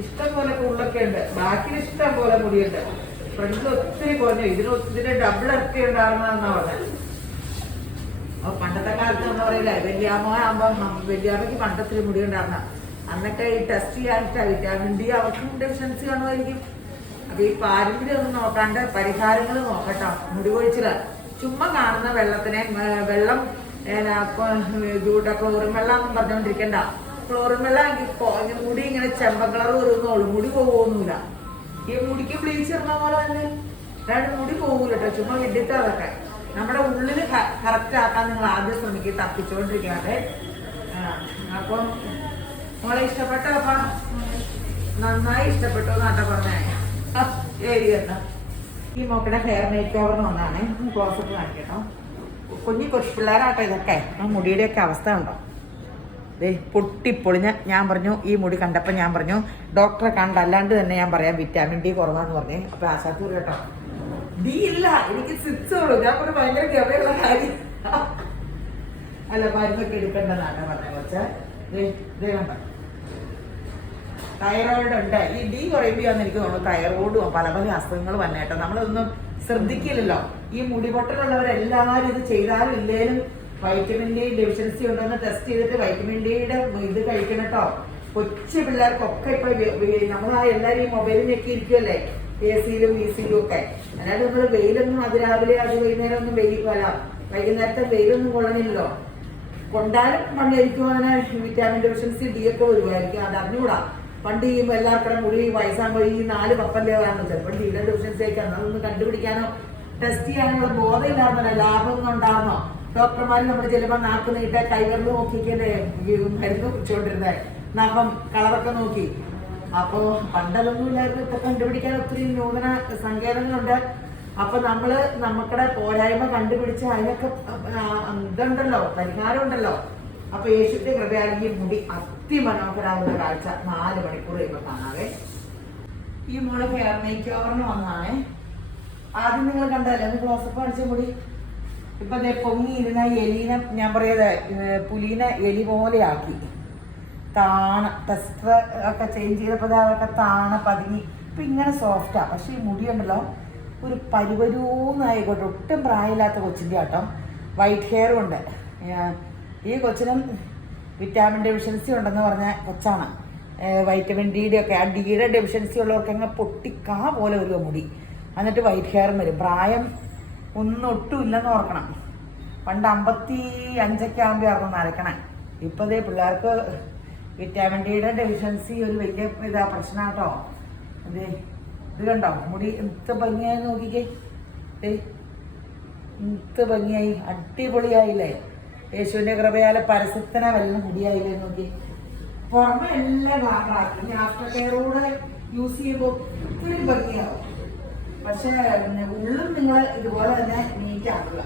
ഇഷ്ടം പോലെ കൂടുതലൊക്കെ ഉണ്ട്, ബാക്കി ഇഷ്ടം പോലെ മുടിയുണ്ട്. ഫ്രണ്ടിൽ ഒത്തിരി കുറഞ്ഞു. ഇതിന് ഡബിൾ ഇരട്ടി ഉണ്ടാകുന്നതെന്നാ പറഞ്ഞത്. അപ്പൊ പണ്ടത്തെ കാലത്ത് എന്താ പറയില്ല, വല്യാമ്മ ആകുമ്പോ വല്യാമ്മയ്ക്ക് പണ്ടത്തിൽ മുടി ഉണ്ടായിരുന്ന അന്നൊക്കെ ഈ ടെസ്റ്റ് ചെയ്യാനിട്ടാ വിറ്റാമിൻ ഡി അവർക്കും ഡെഫിഷ്യൻസി കാണുമായിരിക്കും. അപ്പൊ ഈ പാരമ്പര്യം ഒന്നും നോക്കാണ്ട് പരിഹാരങ്ങൾ നോക്കട്ടോ. മുടി കൊഴിച്ചില് ചുമ്മാ കാണുന്ന വെള്ളത്തിനെ വെള്ളം ക്ലോറിൻ വെള്ളം ഒന്നും പറഞ്ഞുകൊണ്ടിരിക്കണ്ട. ക്ലോറിൻ വെള്ളം മുടി ഇങ്ങനെ ചെമ്പ കളർ വരുന്നുള്ളൂ, മുടി പോകുന്നില്ല. ഈ മുടിക്ക് ബ്ലീച്ച് ഇടുന്ന പോലെ തന്നെ മുടി പോകൂല കേട്ടോ. ചുമ്മാ വിഡിത്ത അതൊക്കെ നമ്മുടെ ഉള്ളില് കറക്റ്റ് ആക്കാൻ നിങ്ങൾ ആദ്യം ശ്രമിക്കുക, തപ്പിച്ചുകൊണ്ടിരിക്കാതെ. അപ്പം മോളെ ഇഷ്ടപ്പെട്ടോ? അപ്പൊ നന്നായി ഇഷ്ടപ്പെട്ടു എന്നാട്ടാ പറഞ്ഞേ. ഏരിയ ഈ മോക്കടെ ഹെയർ മേക്ക് ഓവറിന് വന്നാണ്. ക്ലോസപ്പ് കാണിക്കട്ടോ. കുഞ്ഞി കൊച്ചു പിള്ളേരാട്ടോ ഇതൊക്കെ. ആ മുടിയുടെയൊക്കെ അവസ്ഥ ഉണ്ടോ? പൊട്ടിപ്പൊളിഞ്ഞ് ഞാൻ പറഞ്ഞു, ഈ മുടി കണ്ടപ്പോൾ ഞാൻ പറഞ്ഞു ഡോക്ടറെ കണ്ടല്ലാണ്ട് തന്നെ ഞാൻ പറയാം വിറ്റാമിൻ ഡി കുറവാന്ന് പറഞ്ഞേ. അപ്പൊ ആശാത്തൂർ കേട്ടോ, ഡി ഇല്ല, എനിക്ക് 6 ഉള്ളൂ. ഞാൻ പറഞ്ഞു ഭയങ്കര ഗവയുള്ള കാര്യം അല്ല, മരുന്നൊക്കെ എടുക്കേണ്ടതാണ് പറഞ്ഞ കുറച്ച്. കണ്ടോ തൈറോയിഡ് ഉണ്ട്. ഈ ഡി കുറയുമ്പോഴാന്ന് എനിക്ക് തോന്നുന്നു തൈറോയിഡും പല പല അസുഖങ്ങൾ വന്നേട്ടോ. നമ്മളൊന്നും ശ്രദ്ധിക്കില്ലല്ലോ. ഈ മുടിപൊട്ടലുള്ളവരെല്ലാവരും ഇത് ചെയ്താലും ഇല്ലേലും വൈറ്റമിൻ ഡി ഡെഫിഷ്യൻസി ഉണ്ടോന്ന് ടെസ്റ്റ് ചെയ്തിട്ട് വൈറ്റമിൻ ഡിയുടെ ഇത് കഴിക്കണം കേട്ടോ. കൊച്ചു പിള്ളേർക്കൊക്കെ ഇപ്പൊ നമ്മളാ എല്ലാവരും ഈ മൊബൈലിൽ ഞെക്കിയിരിക്കുമല്ലേ, AC-യിലും VC-യിലും ഒക്കെ. അല്ലാതെ നമ്മൾ വെയിലൊന്നും അതിരാവിലെ അത് വൈകുന്നേരം ഒന്നും വൈകുന്നേരത്തെ വെയിലൊന്നും കൊള്ളണില്ലല്ലോ. കൊണ്ടാലും പണ്ടായിരിക്കും അങ്ങനെ വിറ്റാമിൻ ഡെഫിഷ്യൻസി ഡി ഒക്കെ വരുമായിരിക്കും. അത് അറിഞ്ഞുകൂടാ. പണ്ട് ഈ എല്ലാവർക്കും മുടി വയസ്സാകുമ്പോൾ ഈ 4 കപ്പല്ലേ കാണുന്നത്. ചിലപ്പോൾ ഡിയുടെ ഡെഫിഷ്യൻസി ആയിക്കാണ്. അതൊന്ന് കണ്ടുപിടിക്കാനോ ടെസ്റ്റ് ചെയ്യാനുള്ള ബോധം ഇല്ലായിരുന്നല്ലോ, ലാഭമൊന്നും ഉണ്ടാകുന്നോ. ഡോക്ടർമാർ നമ്മൾ ചിലപ്പോൾ നാക്ക് നീട്ട കൈവറിൽ നോക്കിക്കല്ലേ മരുന്ന് കുടിച്ചോണ്ടിരുന്നത്. നഖം കളറൊക്കെ നോക്കി അപ്പോൾ പണ്ടതൊന്നും ഇല്ലായിരുന്നു. ഇപ്പൊ കണ്ടുപിടിക്കാൻ ഒത്തിരി നൂതന സങ്കേതങ്ങളുണ്ട്. അപ്പൊ നമുക്കുടെ പോരായ്മ കണ്ടുപിടിച്ച് അതിനൊക്കെ ഇതുണ്ടല്ലോ, പരിഹാരമുണ്ടല്ലോ. അപ്പൊ യേശുവിന്റെ കൃപയാൽ ഈ മുടി അതിമനോഹരമാകുന്ന കാഴ്ച 4 മണിക്കൂർ കഴിയുമ്പോൾ കാണാവേ. ഈ മോള് ഹെയർ മേക്ക് ഓവറിന് വന്നാണേ. ആദ്യം നിങ്ങൾ കണ്ടല്ലേ, ഒന്ന് ക്ലോസപ്പ് കാണിച്ച മുടി. ഇപ്പൊ പൊങ്ങിയിരുന്ന എലീനെ, ഞാൻ പറയത് പുലീനെ എലി പോലെ ആക്കി. ടെസ്റ്റർ ഒക്കെ ചേഞ്ച് ചെയ്തപ്പോൾ അതൊക്കെ പതുങ്ങി ഇപ്പൊ ഇങ്ങനെ സോഫ്റ്റാ. പക്ഷെ ഈ മുടി ഉണ്ടല്ലോ ഒരു പരുവരൂന്നായിക്കോട്ടെ. ഒട്ടും പ്രായമില്ലാത്ത കൊച്ചിൻ്റെ ആട്ടോ. വൈറ്റ് ഹെയറും ഉണ്ട്. ഈ കൊച്ചിനും വിറ്റാമിൻ ഡെഫിഷ്യൻസി ഉണ്ടെന്ന് പറഞ്ഞ കൊച്ചാണ്. വൈറ്റമിൻ ഡിയുടെ ഒക്കെ, ആ ഡിയുടെ ഡെഫിഷ്യൻസി ഉള്ളവർക്ക് അങ്ങ് പൊട്ടിക്കാ പോലെ ഒരു മുടി, എന്നിട്ട് വൈറ്റ് ഹെയറും വരും. പ്രായം ഒട്ടും ഇല്ലെന്ന് ഓർക്കണം. പണ്ട് 55 ആകുമ്പോഴായിരുന്നു നരക്കണേ. ഇപ്പം അതേ പിള്ളേർക്ക് വിറ്റാമിൻ ഡിയുടെ ഡെഫിഷ്യൻസി ഒരു വലിയ പ്രശ്നമാട്ടോ. അതെ, ഇത് കണ്ടോ മുടി എന്ത് ഭംഗിയായി നോക്കിക്കേ. എന്ത് ഭംഗിയായി, അടിപൊളിയായില്ലേ. യേശുവിന്റെ കൃപയാലെ പരസ്യത്തിനെ വല്ല മുടിയായില്ലേ നോക്കി. പുറമെ എല്ലാം ഗ്ലാമറാക്കി. ആഫ്റ്റർ കെയറോടെ യൂസ് ചെയ്യുമ്പോൾ ഒത്തിരി ഭംഗിയാവും. പക്ഷെ ഉള്ളും നിങ്ങൾ ഇതുപോലെ തന്നെ നീറ്റ് ആക്കുക,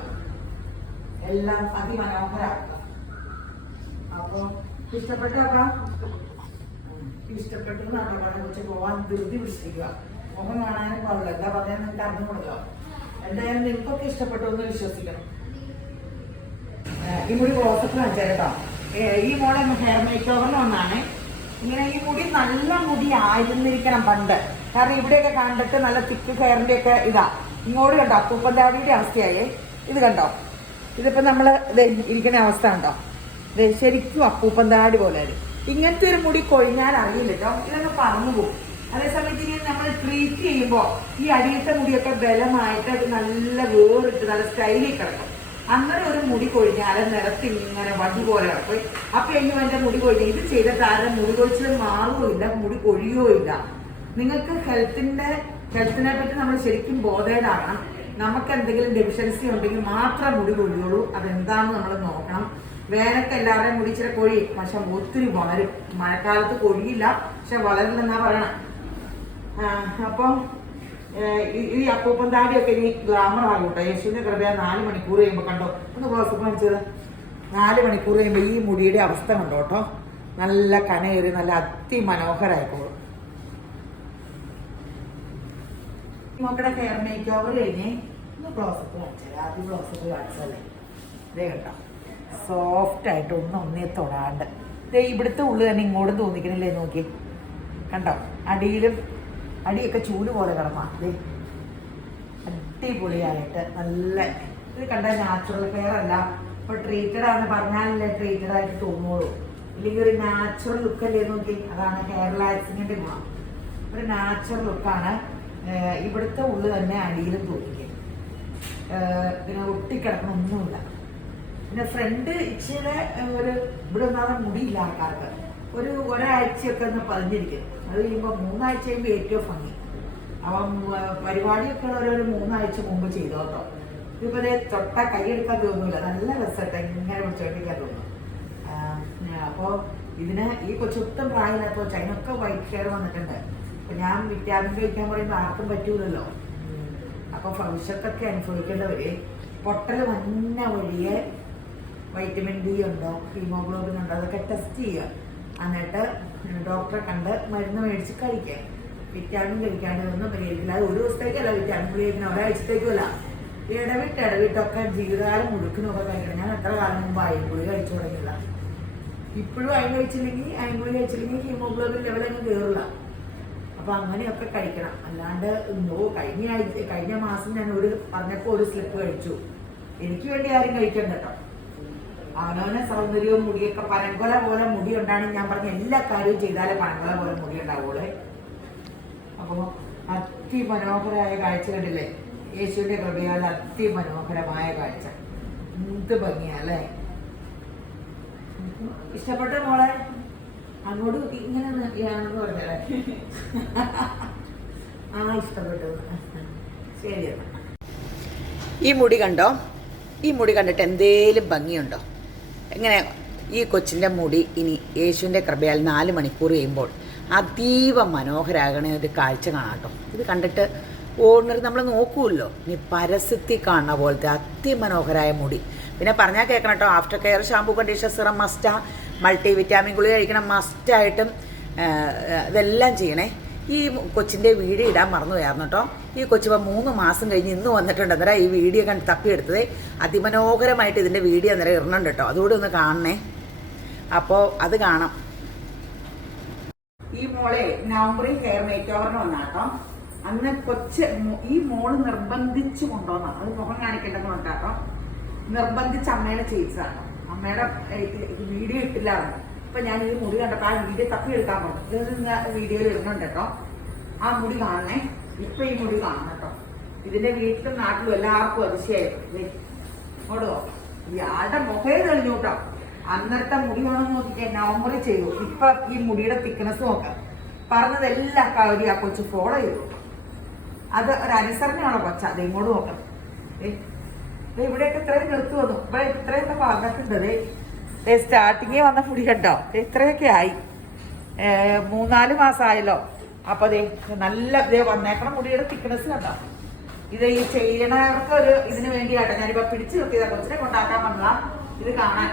എല്ലാം അതിമനോഹരാക്കുക. അപ്പൊ ഇഷ്ടപ്പെട്ടേക്കാം. ഇഷ്ടപ്പെട്ടു നാട്ടുകാരെ കുറിച്ച് പോവാൻ ധൃതി പിടിച്ചിരിക്കുക. മുഖം കാണാനും പാടില്ല. എന്താ പറയാൻ നിങ്ങൾക്ക് അറിഞ്ഞുകൊടുക്കുക. എന്തായാലും നിങ്ങൾക്കൊക്കെ ഇഷ്ടപ്പെട്ടു എന്ന് വിശ്വസിക്കണം. ഈ മുടി ക്ലോസപ്പ് കാണിച്ചാൽ കേട്ടോ. ഈ മോളെ ഹെയർ മേക്ക് ഓവറിന് വന്നാണ്. ഇങ്ങനെ ഈ മുടി നല്ല മുടി ആയിരുന്നിരിക്കണം പണ്ട്. കാരണം ഇവിടെയൊക്കെ കണ്ടിട്ട് നല്ല തിക്ക് ഹെയറിന്റെ ഒക്കെ ഇതാ. ഇങ്ങോട്ട് കണ്ടോ അപ്പൂപ്പന്താടിയുടെ അവസ്ഥയായേ. ഇത് കണ്ടോ, ഇതിപ്പോ നമ്മള് ഇരിക്കുന്ന അവസ്ഥ കണ്ടോ. ശരിക്കും അപ്പൂപ്പന്താടി പോലെ. ഇങ്ങനത്തെ ഒരു മുടി കൊഴിഞ്ഞാൽ അറിയില്ല കേട്ടോ, ഇതൊക്കെ പറന്നു പോകും. അതേസമയത്ത് ഇനി നമ്മൾ ട്രീറ്റ് ചെയ്യുമ്പോൾ ഈ അടിയത്തെ മുടിയൊക്കെ ബലമായിട്ട് അത് നല്ല വേറിട്ട് നല്ല സ്റ്റൈലിൽ കിടക്കും. അങ്ങനെ ഒരു മുടി കൊഴിഞ്ഞാൽ നിലത്ത് ഇങ്ങനെ വടി പോലെ കിടക്കും. അപ്പൊ എങ്കിലും എന്റെ മുടി കൊഴിഞ്ഞ ഇത് ചെയ്തിട്ട് ആരും മുടി കൊഴിച്ചിൽ മാറുകയില്ല, മുടി കൊഴിയുകയില്ല. നിങ്ങൾക്ക് ഹെൽത്തിനെ പറ്റി നമ്മൾ ശരിക്കും ബോധേഡാകണം. നമുക്ക് എന്തെങ്കിലും ഡെഫിഷ്യൻസി ഉണ്ടെങ്കിൽ മാത്രം മുടി കൊഴിയുള്ളൂ. അതെന്താണെന്ന് നമ്മൾ നോക്കണം. വേനൽക്ക് എല്ലാവരുടെയും മുടി ഇച്ചിരി കൊഴിയും, പക്ഷെ ഒത്തിരി വളരും. മഴക്കാലത്ത് കൊഴിയില്ല, പക്ഷെ വളരില്ലെന്നാ പറയണം. അപ്പം ഈ അപ്പൂപ്പൻ താടിയൊക്കെ ഇനി ഗ്ലാമർ ആകും കേട്ടോ. യേശുവിന്റെ കൃപയ 4 മണിക്കൂർ കഴിയുമ്പോൾ കണ്ടോ, ഒന്ന് ക്ലോസപ്പ് കാണിച്ചത്. 4 മണിക്കൂർ കഴിയുമ്പോൾ ഈ മുടിയുടെ അവസ്ഥ കണ്ടോ കേട്ടോ. നല്ല കനയേറി നല്ല അതിമനോഹരായിക്കോളും. മക്കളുടെ ഹെയർ മേക്ക് ഓവർ കഴിഞ്ഞ് ഒന്ന് ക്ലോസപ്പ് കാണിച്ചത്. ആദ്യം ക്ലോസപ്പ് കാണിച്ചല്ലേ. ഇതേ കേട്ടോ, സോഫ്റ്റ് ആയിട്ട് ഒന്നേ തൊടാണ്ട്. ഇതേ ഇവിടുത്തെ ഉള്ളു തന്നെ ഇങ്ങോട്ടും തോന്നിക്കണില്ലേ നോക്കി. കണ്ടോ, അടിയൊക്കെ ചൂട് പോലെ കിടന്നാ. അതെ, അടിപൊളിയായിട്ട് നല്ല. ഇത് കണ്ട നാച്ചുറൽ ഹെയർ അല്ല. ഇപ്പോൾ ട്രീറ്റഡ് ആണെന്ന് പറഞ്ഞാലല്ലേ ട്രീറ്റഡ് ആയിട്ട് തോന്നുള്ളൂ. ഇല്ലെങ്കിൽ ഒരു നാച്ചുറൽ ലുക്കല്ലേ നോക്കി. അതാണ് ഹെയർ ലാക്സിങ്ങിന്റെ ഗുണം. ഒരു നാച്ചുറൽ ലുക്കാണ്. ഇവിടുത്തെ ഉള്ളു തന്നെ അടിയിലും തോന്നിക്കും. പിന്നെ ഒട്ടിക്കിടക്കണമൊന്നുമില്ല. പിന്നെ ഫ്രണ്ട് ഇച്ചിരി ഒരു ഇവിടെ ഒന്നാമത് മുടിയില്ല ആൾക്കാർക്ക്. ഒരാഴ്ചയൊക്കെ ഒന്ന് പതിഞ്ഞിരിക്കും. അത് കഴിയുമ്പോൾ 3 ആഴ്ച കഴിയുമ്പോൾ ഏറ്റവും ഭംഗി. അപ്പം പരിപാടിയൊക്കെ ഒരു 3 ആഴ്ച മുമ്പ് ചെയ്തോ കേട്ടോ. ഇതിപ്പോൾ തൊട്ട കൈയെടുക്കാൻ തോന്നില്ല. നല്ല രസമായിട്ട് ഇങ്ങനെ പിടിച്ചോണ്ടിരിക്കാൻ തോന്നും. അപ്പോൾ ഈ കൊച്ചൊട്ടും പ്രായമില്ലാത്ത കൊച്ചു, അതിനൊക്കെ വൈറ്റ് ഹെയർ വന്നിട്ടുണ്ട്. അപ്പം ഞാൻ വിറ്റാമിൻ കഴിക്കാൻ പറയുമ്പോൾ ആർക്കും പറ്റൂലല്ലോ. അപ്പോൾ ഭവിഷ്യത്തൊക്കെ അനുഭവിക്കേണ്ടവര് പൊട്ടൽ മഞ്ഞ വഴിയെ വൈറ്റമിൻ ഡി ഉണ്ടോ ഹീമോഗ്ലോബിൻ ഉണ്ടോ അതൊക്കെ ടെസ്റ്റ് ചെയ്യുക. എന്നിട്ട് ഡോക്ടറെ കണ്ട് മരുന്ന് മേടിച്ച് കഴിക്കുക. വിറ്റാമിൻ കഴിക്കാണ്ട് ഒന്നും പരിഹരിക്കില്ല. അത് ഒരു ദിവസത്തേക്കല്ല വിറ്റാമിൻ കഴിക്കുന്ന, ഒരാഴ്ചത്തേക്കുമല്ല. ഇടവിട്ടൊക്കെ ജീവിതകാലം മുഴുക്കിനൊക്കെ കഴിക്കണം. ഞാൻ എത്ര കാലം മുമ്പ് അയൻകുളി കഴിച്ചു തുടങ്ങിയില്ല. ഇപ്പോഴും അയൻകുളി കഴിച്ചില്ലെങ്കിൽ ഹീമോഗ്ലോബിൻ ലെവലൊന്നും കയറില്ല. അപ്പൊ അങ്ങനെയൊക്കെ കഴിക്കണം. അല്ലാണ്ട് കഴിഞ്ഞ മാസം ഞാൻ പറഞ്ഞപ്പോൾ ഒരു സ്ലിപ്പ് കഴിച്ചു. എനിക്ക് വേണ്ടി ആരും കഴിക്കണ്ട കേട്ടോ. അവനവനെ സൗന്ദര്യവും മുടിയൊക്കെ പനങ്കൊല പോലെ മുടി ഉണ്ടാണെങ്കിൽ ഞാൻ പറഞ്ഞ എല്ലാ കാര്യവും ചെയ്താലേ പനങ്കൊല പോലെ മുടി ഉണ്ടാവുള്ളൂ. അപ്പോൾ അതിമനോഹരമായ കാഴ്ച കണ്ടില്ലേ? യേശുവിന്റെ കൃപയാൽ അതിമനോഹരമായ കാഴ്ച. എന്ത് ഭംഗിയല്ലേ? ഇഷ്ടപ്പെട്ട മോളെ? അങ്ങോട്ട് ഇങ്ങനെ ആണെന്ന് പറഞ്ഞല്ലേ? ഇഷ്ടപ്പെട്ടു. ശരി എന്നാ. ഈ മുടി കണ്ടോ? ഈ മുടി കണ്ടിട്ട് എന്തേലും ഭംഗിയുണ്ടോ? എങ്ങനെ ഈ കൊച്ചിൻ്റെ മുടി ഇനി യേശുവിൻ്റെ കൃപയാൽ 4 മണിക്കൂർ കഴിയുമ്പോൾ അതീവ മനോഹരമാകണ ഒരു കാഴ്ച കാണാം കേട്ടോ. ഇത് കണ്ടിട്ട് ഓർഡിനറി നമ്മൾ നോക്കുമല്ലോ, നീ പരസ്യത്തിൽ കാണുന്ന പോലത്തെ അതിമനോഹരമായ മുടി. പിന്നെ പറഞ്ഞാൽ കേൾക്കണം കേട്ടോ, after care shampoo conditioner serum മസ്റ്റാ, മൾട്ടി വിറ്റാമിൻ ഗുളിക കഴിക്കണം മസ്റ്റായിട്ടും. ഇതെല്ലാം ചെയ്യണേ. ഈ കൊച്ചിൻ്റെ വീഡിയോ ഇടാൻ മറന്നു പോയായിരുന്നു കേട്ടോ. ഈ കൊച്ചിപ്പോൾ 3 മാസം കഴിഞ്ഞ് ഇന്ന് വന്നിട്ടുണ്ട്. അന്നേരം ഈ വീഡിയോ കണ്ട് തപ്പിയെടുത്തത് അതിമനോഹരമായിട്ട് ഇതിൻ്റെ വീഡിയോ അന്നേരം ഇടണുണ്ട് കേട്ടോ. അതുകൂടി ഒന്ന് കാണണേ. അപ്പോൾ അത് കാണാം. ഈ മോളെ നവംബറിൽ ഹെയർ മേക്ക് ഓവറിന് വന്നാട്ടോ. അന്ന് ഈ മോള് നിർബന്ധിച്ച് കൊണ്ടുവന്നാണ്. അത് മുഖം കാണിക്കേണ്ടെന്ന് പറഞ്ഞാട്ടോ നിർബന്ധിച്ച് അമ്മയുടെ ചെയ്യിച്ചതാണ്. അമ്മയുടെ വീഡിയോ ഇട്ടില്ലായിരുന്നു. അപ്പൊ ഞാൻ ഈ മുടി കണ്ടപ്പോൾ ആ വീഡിയോ തപ്പി എടുക്കാൻ പറഞ്ഞു. ഇത് വീഡിയോയിൽ ഇടുന്നുണ്ട് കേട്ടോ. ആ മുടി കാണണേ. ഇപ്പൊ ഈ മുടി കാണണം കേട്ടോ. ഇതിന്റെ വീട്ടിലും നാട്ടിലും എല്ലാവർക്കും അതിശയായിരുന്നു. ഓടോ ഇയാളുടെ മുഖേ തെളിഞ്ഞു കേട്ടോ. അന്നത്തെ മുടി വേണമെന്ന് നോക്കിക്കാൻ നവംബറിൽ ചെയ്തു. ഇപ്പൊ ഈ മുടിയുടെ തിക്നെസ് നോക്കാം. പറഞ്ഞതെല്ലാം കാര്യം ആ കൊച്ചു ഫോളോ ചെയ്തു. അത് ഒരു അനുസരണയാണോ കൊച്ച? അത് ഇങ്ങോട്ട് നോക്കണം. ഇവിടെയൊക്കെ ഇത്രയും നിർത്തി വന്നു. ഇവിടെ ഇത്രയൊക്കെ പറഞ്ഞിട്ടുണ്ട്. സ്റ്റാർട്ടിങ്ങിൽ വന്ന മുടി കണ്ടോ, ഇത്രയൊക്കെ ആയി. 3-4 മാസമായല്ലോ. അപ്പൊ നല്ല വന്നേക്കണ മുടിയുടെ തിക്നെസ് കണ്ടോ. ഇത് ഈ ചെയ്യണവർക്ക് ഒരു ഇതിന് വേണ്ടിയാട്ടോ ഞാനിപ്പോ പിടിച്ചു നിർത്തിയതാ. കൊച്ചിനെ കൊണ്ടാക്കാൻ വന്നതാ. ഇത് കാണാൻ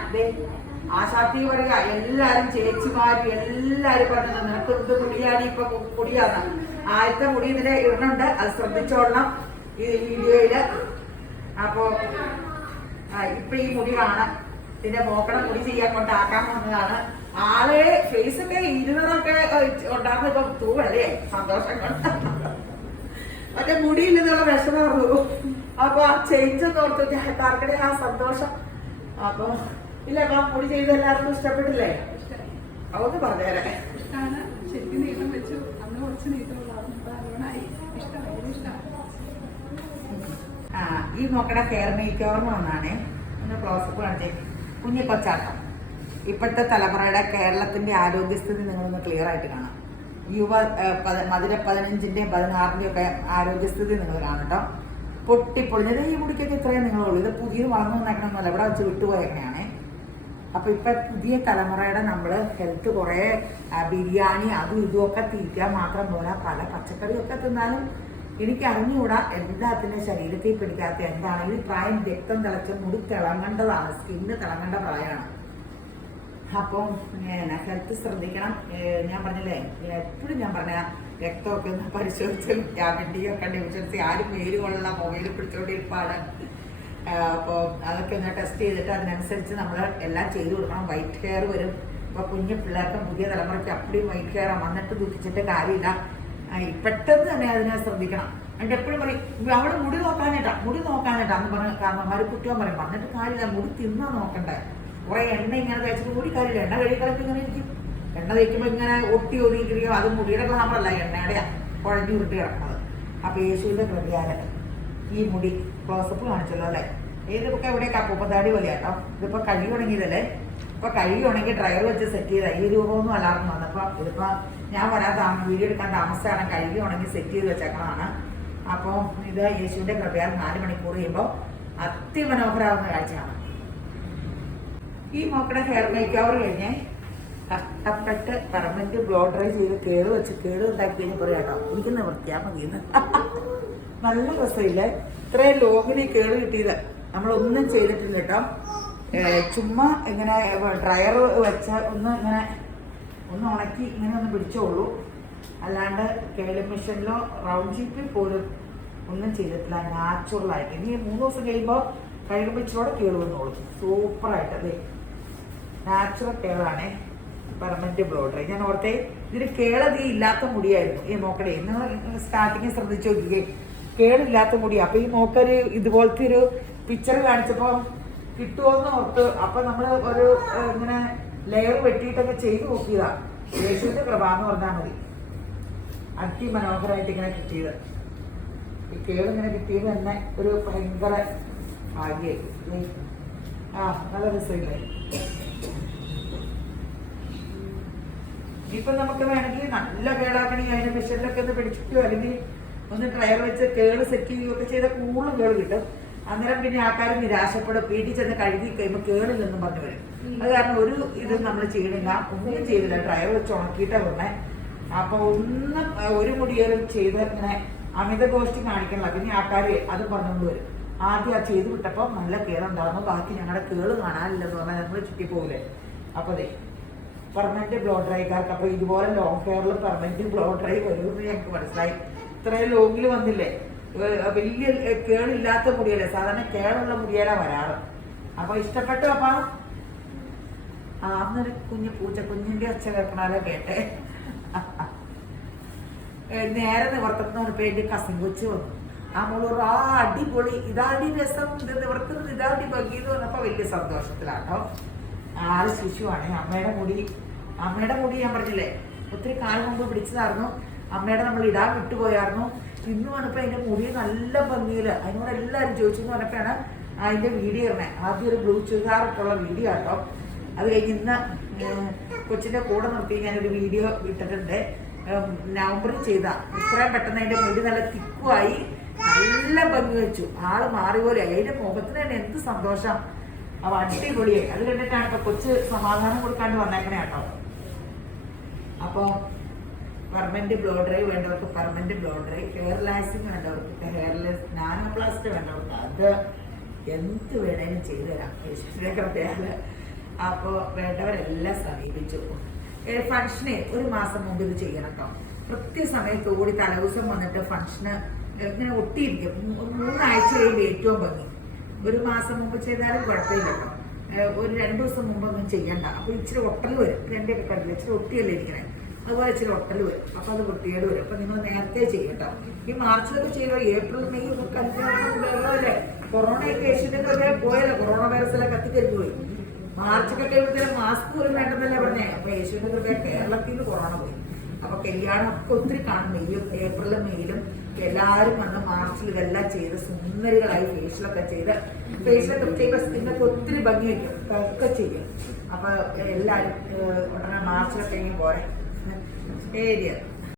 ആശാത്തി പറയുക, എല്ലാരും ചേച്ചിമാരും എല്ലാരും പറഞ്ഞത് നിനക്ക് ഇത് മുടിയാണ്, ഇപ്പൊ മുടിയാണ്. ആദ്യത്തെ മുടി ഇതിന്റെ ഇടുന്നുണ്ട്, അത് ശ്രദ്ധിച്ചോളണം ഈ വീഡിയോയില്. അപ്പോ ഇപ്പൊ ഈ മുടി കാണാം. ഇതിന്റെ മോക്കടെ മുടി ചെയ്യാൻ കൊണ്ടാക്കാൻ വന്നതാണ്. ആളെ ഫേസൊക്കെ ഇരുന്നതൊക്കെ ഉണ്ടാകുന്ന ഇപ്പൊ തൂവല്ലേ സന്തോഷം കൊണ്ട്. മറ്റേ മുടിയില്ലെന്നുള്ള വിഷമം പറഞ്ഞു. അപ്പൊ ആ ചേഞ്ച് ഓർത്ത് ആർക്കടെ ആ സന്തോഷം. അപ്പൊ ഇല്ല അപ്പൊ ആ മുടി ചെയ്ത് എല്ലാവർക്കും ഇഷ്ടപ്പെട്ടില്ലേ? അതൊന്ന് പറഞ്ഞേരെ. ശരിക്കും നീളം വെച്ചു. അന്ന് കുറച്ച് നീട്ടമുള്ള ഈ മോക്കടെ ഹെയർ മേക്ക് ഓവറിന് വന്നാണേ. ഒന്ന് ക്ലോസപ്പ് കാണിച്ചേ. കുഞ്ഞി കൊച്ചാട്ടം. ഇപ്പോഴത്തെ തലമുറയുടെ കേരളത്തിന്റെ ആരോഗ്യസ്ഥിതി നിങ്ങളൊന്ന് ക്ലിയർ ആയിട്ട് കാണാം. മധുര 15-ന്റെയും 16-ന്റെയും ഒക്കെ ആരോഗ്യസ്ഥിതി നിങ്ങൾ കാണട്ടോ. പൊട്ടിപ്പൊളിഞ്ഞത് ഈ മുടിക്കൊക്കെ ഇത്രയും നിങ്ങളുള്ളൂ. ഇത് പുതിയത് വളർന്നു വന്നേക്കണമെന്നല്ല, ഇവിടെ വെച്ച് വിട്ടുപോയേക്കണേ. അപ്പൊ ഇപ്പൊ പുതിയ തലമുറയുടെ നമ്മള് ഹെൽത്ത് കുറെ ബിരിയാണി അതും ഇതുമൊക്കെ തീറ്റാൻ മാത്രം പോരാ, പല പച്ചക്കറിയൊക്കെ തിന്നാലും എനിക്ക് അറിഞ്ഞുകൂടാ എല്ലാത്തിന്റെ ശരീരത്തിൽ പിടിക്കാത്ത എന്താണെങ്കിലും പ്രായം രക്തം തിളച്ച് മുടി തിളങ്ങേണ്ടതാണ്, സ്കിന്ന് തിളങ്ങേണ്ട പ്രായമാണ്. അപ്പം ഹെൽത്ത് ശ്രദ്ധിക്കണം. ഞാൻ പറഞ്ഞില്ലേ എപ്പോഴും ഞാൻ പറഞ്ഞ രക്തമൊക്കെ ഒന്ന് പരിശോധിച്ച് വിറ്റാമിൻ ഡി ഒക്കെ ഡിഫിഷ്യൻസി ആരും പേര് കൊള്ളുന്ന മൊബൈലിൽ പിടിച്ചോണ്ടിരിപ്പാണ്. അപ്പോൾ അതൊക്കെ ഒന്ന് ടെസ്റ്റ് ചെയ്തിട്ട് അതിനനുസരിച്ച് നമ്മൾ എല്ലാം ചെയ്തു കൊടുക്കണം. വൈറ്റ് ഹെയർ വരും. ഇപ്പോൾ കുഞ്ഞു പിള്ളേർക്കും പുതിയ തലമുറയ്ക്ക് അപ്പടിയും വൈറ്റ് ഹെയർ വന്നിട്ട് ദുഃഖിച്ചിട്ട് കാര്യമില്ല. പെട്ടെന്ന് തന്നെ അതിനെ ശ്രദ്ധിക്കണം. എന്നിട്ട് എപ്പോഴും പറയും അവള് മുടി നോക്കാനായിട്ടാ എന്ന് പറഞ്ഞ കാരണന്മാർ കുറ്റവും പറയും. പറഞ്ഞിട്ട് കാര്യമില്ല, മുടി തിന്നാ നോക്കണ്ടേ. കുറെ എണ്ണ ഇങ്ങനെ തേച്ചിട്ട് കൂടി കാര്യമില്ല. എണ്ണ കഴിക്കാനൊക്കെ ഇങ്ങനെ ഇരിക്കും. എണ്ണ തേക്കുമ്പോൾ ഇങ്ങനെ ഒട്ടിയൊതുങ്ങിയിരിക്കും. അത് മുടിയുടെ ഗ്ലാമറല്ല, എണ്ണയുടെ കുഴഞ്ഞു ഉരുട്ടി കിടക്കുന്നത്. അപ്പൊ യേശുവിന്റെ കൃപയാല് ഈ മുടി ക്ലോസപ്പ് കാണിച്ചല്ലോ അല്ലെ. ഏതൊക്കെ എവിടെയൊക്കെ അപ്പൂപ്പത്താടി പോലെയാട്ടോ. ഇതിപ്പോ കഴുകി ഉണങ്ങിയതല്ലേ. ഇപ്പൊ കഴുകി ഉണങ്ങി ഡ്രയർ വെച്ച് സെറ്റ് ചെയ്ത ഈ രൂപമൊന്നും അല്ലായിരുന്നു വന്നപ്പോ. ഇതിപ്പോ ഞാൻ വരാൻ വീഡിയോ എടുക്കാൻ താമസിച്ചാണ് കഴുകി ഉണങ്ങി സെറ്റ് ചെയ്ത് വെച്ചേക്കണതാണ്. അപ്പോൾ ഇത് യേശുവിന്റെ കൃപയാൽ 4 മണിക്കൂർ കഴിയുമ്പോൾ അതിമനോഹരാവുന്ന കാഴ്ചയാണ്. ഈ മോക്കടെ ഹെയർ മേക്ക് ഓവർ കഴിഞ്ഞ് കഷ്ടപ്പെട്ട് പെർമനന്റ് ബ്ലോ ഡ്രൈ ചെയ്ത് കേട് ഉണ്ടാക്കി കഴിഞ്ഞ് പറയാം കേട്ടോ, എനിക്ക് നിവർത്തിയാൽ മതിയെന്ന്. നല്ല രസമില്ലേ? ഇത്രയും ലോങ്ങിന് കേട് കിട്ടിയത് നമ്മളൊന്നും ചെയ്തിട്ടില്ല കേട്ടോ. ചുമ്മാ ഇങ്ങനെ ഡ്രയർ വെച്ച ഒന്ന് ഉണക്കി ഇങ്ങനെ ഒന്ന് പിടിച്ചോളൂ. അല്ലാണ്ട് കേളിംഗ് മെഷീനിലോ റൗണ്ട് ഷീറ്റിൽ പോലും ഒന്നും ചെയ്തിട്ടില്ല. നാച്ചുറലായിട്ട് ഇനി 3 ദിവസം കഴിയുമ്പോൾ കഴുകുമ്പോൾ ഇച്ചിരൂടെ കേട് വന്നോളൂ. സൂപ്പറായിട്ട് അതെ നാച്ചുറൽ കേളാണേ പെർമനന്റ് ബ്ലോ ഡ്രൈ. ഞാൻ ഓർത്തേ ഇതിന് കേളധികം ഇല്ലാത്ത മുടിയായിരുന്നു ഈ മോക്കടെ. ഇന്ന് സ്റ്റാർട്ടിങ് ശ്രദ്ധിച്ചു നോക്കിയേ, കേടില്ലാത്ത മുടി. അപ്പൊ ഈ മോക്കൊരു ഇതുപോലത്തെ ഒരു പിക്ചർ കാണിച്ചപ്പോ കിട്ടുമോന്ന് ഓർത്ത്. അപ്പൊ നമ്മള് ഒരു ഇങ്ങനെ ലെയർ വെട്ടിയിട്ടൊക്കെ ചെയ്ത് നോക്കിയതാ. യേശുവിന്റെ കൃപ എന്ന് പറഞ്ഞാൽ മതി. അതിമനോഹരമായിട്ട് ഇങ്ങനെ കിട്ടിയത്. ഈ കേട് ഇങ്ങനെ കിട്ടിയത് തന്നെ ഒരു ഭയങ്കര ഭാഗ്യമായി. നല്ല രസമില്ലേ? ഇനിയിപ്പൊ നമുക്ക് വേണമെങ്കിൽ നല്ല കേടാക്കണമെങ്കിൽ അതിന്റെ മെഷീനിലൊക്കെ ഒന്ന് പിടിച്ചിട്ടോ അല്ലെങ്കിൽ ഒന്ന് ഡ്രയർ വെച്ച് കേട് സെറ്റ് ചെയ്യുകയൊക്കെ ചെയ്താൽ കൂടുതൽ കേട് കിട്ടും. അന്നേരം പിന്നെ ആൾക്കാർ നിരാശപ്പെടും. വീട്ടിൽ ചെന്ന് കഴുകി കഴിയുമ്പോൾ കേടില്ലെന്നും പറഞ്ഞു വരും. അത് കാരണം ഒരു ഇത് നമ്മൾ ചെയ്യണില്ല, ഒന്നും ചെയ്തില്ല. ഡ്രയർ വെച്ച് ഉണക്കിയിട്ടാ വന്നേ. അപ്പൊ ഒന്നും ഒരു മുടിയേറും ചെയ്ത് ഇങ്ങനെ അമിത ഗോഷ്ടി കാണിക്കണില്ല. പിന്നെ ആൾക്കാര് അത് പറഞ്ഞുകൊണ്ട് വരും. ആദ്യം ആ ചെയ്ത് വിട്ടപ്പോൾ നല്ല കേറുണ്ടായിരുന്നു, ബാക്കി ഞങ്ങളുടെ കേള് കാണാനില്ലെന്ന് പറഞ്ഞാൽ നമ്മൾ ചുറ്റിപ്പോകൂലേ. അപ്പൊ അതെ പെർമനന്റ് ബ്ലോ ഡ്രൈക്കാർക്ക് അപ്പൊ ഇതുപോലെ ലോങ് ഹെയറിൽ പെർമനന്റ് ബ്ലോ ഡ്രൈ വരുമെന്ന് ഞങ്ങൾക്ക് മനസ്സിലായി. ഇത്രയും ലോങ്ങിൽ വന്നില്ലേ, വലിയ കേളില്ലാത്ത മുടിയല്ലേ, സാധാരണ കേളുള്ള മുടിയല്ല വരാറ്. അപ്പൊ ഇഷ്ടപ്പെട്ടു. അപ്പൊ അന്നൊരു കുഞ്ഞിന്റെ ഒച്ച കേൾക്കണാലോ കേട്ടെ. നേരെ നിവർത്തുന്ന പേര് കസിൻ കൊച്ചു വന്നു. ആ മോള് ആ അടിപൊളി, ഇതാടി രസം, ഇത് നിവർത്തുന്നത് ഇതാടി ഭംഗി എന്ന് പറഞ്ഞപ്പോ വലിയ സന്തോഷത്തിലാട്ടോ. ആള് ശിശുവാണ്. അമ്മയുടെ മുടി ഞാൻ പറഞ്ഞില്ലേ ഒത്തിരി കാലം മുമ്പ് പിടിച്ചതായിരുന്നു. അമ്മയുടെ നമ്മൾ ഇടാൻ വിട്ടുപോയായിരുന്നു. ഇന്ന് വന്നപ്പോ അതിന്റെ മുടി നല്ല ഭംഗിയില്, അതിനോട് എല്ലാവരും ചോദിച്ചു എന്ന് പറഞ്ഞപ്പോഴാണ് അതിന്റെ വീഡിയോ ഇറങ്ങേ. ആദ്യം ഒരു ബ്ലൂ ചുരിദാറിട്ടുള്ള വീഡിയോ ആട്ടോ. അത് കഴിഞ്ഞ് ഇന്ന് കൊച്ചിന്റെ കൂടെ നിർത്തി ഞാനൊരു വീഡിയോ ഇട്ടിട്ടുണ്ട്. നവംബറിൽ ചെയ്ത ഇത്രയും പെട്ടെന്ന് അതിന്റെ മുടി നല്ല തിക്കുമായി നല്ല ഭംഗി വെച്ചു. ആള് മാറി പോലെ അതിന്റെ മുഖത്തിന് തന്നെ എന്ത് സന്തോഷം. അവ അടിപൊളിയായി. അത് കണ്ടിട്ടാണ് ഇപ്പൊ കൊച്ച് സമാധാനം കൊടുക്കാണ്ട് വന്നേക്കണേ കേട്ടോ. അപ്പൊ പെർമനന്റ് ബ്ലോ ഡ്രൈ വേണ്ടവർക്ക് പെർമനന്റ് ബ്ലോ ഡ്രൈ, ഹെയർ ലാസിങ് വേണ്ടവർക്ക് ഹെയർലെസ്, നാനോപ്ലാസ്റ്റ് വേണ്ടവർക്ക് അത് എന്ത് വേണേലും ചെയ്തു തരാം യേശുവിനെ കൃപയാല്. അപ്പൊ വേണ്ടവരെല്ലാം സമീപിച്ചു. ഫംഗ്ഷന് ഒരു മാസം മുമ്പ് ഇത് ചെയ്യണം കേട്ടോ. കൃത്യസമയത്ത് കൂടി തലേദിവസം വന്നിട്ട് ഫംഗ്ഷന് ഇങ്ങനെ ഒട്ടിയിരിക്കും. 3 ആഴ്ച കഴിയുമ്പോൾ ഏറ്റവും ഭംഗി. ഒരു മാസം മുമ്പ് ചെയ്താലും കുഴപ്പമില്ല കേട്ടോ. ഒരു 2 ദിവസം മുമ്പൊന്നും ചെയ്യണ്ട. അപ്പൊ ഇച്ചിരി ഒട്ടൽ വരും. രണ്ടൊക്കെ കണ്ടില്ല, ഇച്ചിരി ഒട്ടിയല്ലേ ഇരിക്കണേ, അതുപോലെ ഇച്ചിരി ഒട്ടൽ വരും. അപ്പൊ അത് വൃത്തികേട് വരും. അപ്പൊ നിങ്ങൾ നേരത്തെ ചെയ്യട്ടോ. ഈ മാർച്ചിലൊക്കെ ചെയ്തോ, ഏപ്രിൽ മെയ് ഒക്കെ കല്യാണല്ലേ. കൊറോണയൊക്കെ ഏഷ്യത്തിലൊക്കെ പോയല്ലോ, കൊറോണ വൈറസെല്ലാം കത്തിക്കരിഞ്ഞു പോയി. മാർച്ചൊക്കെ കഴിയുമ്പോഴത്തേനും മാസ്ക് പോലും വേണ്ടെന്നല്ലേ പറഞ്ഞേ. അപ്പൊ ഏഷ്യന്റെ കേരളത്തിൽ നിന്ന് കൊറോണ പോയി. അപ്പൊ കല്യാണമൊക്കെ ഒത്തിരി കാണും. ഏപ്രിലും മെയ്യിലും എല്ലാവരും വന്ന് മാർച്ചിൽ ഇതെല്ലാം ചെയ്ത് സുന്ദരികളായി ഫേഷ്യലൊക്കെ ചെയ്യുമ്പോൾ സ്കിന്നൊക്കെ ഒത്തിരി ഭംഗി വയ്ക്കും ഒക്കെ ചെയ്യും. അപ്പൊ എല്ലാവരും ഉടനെ മാർച്ചിലൊക്കെ പോരെ ഏരിയ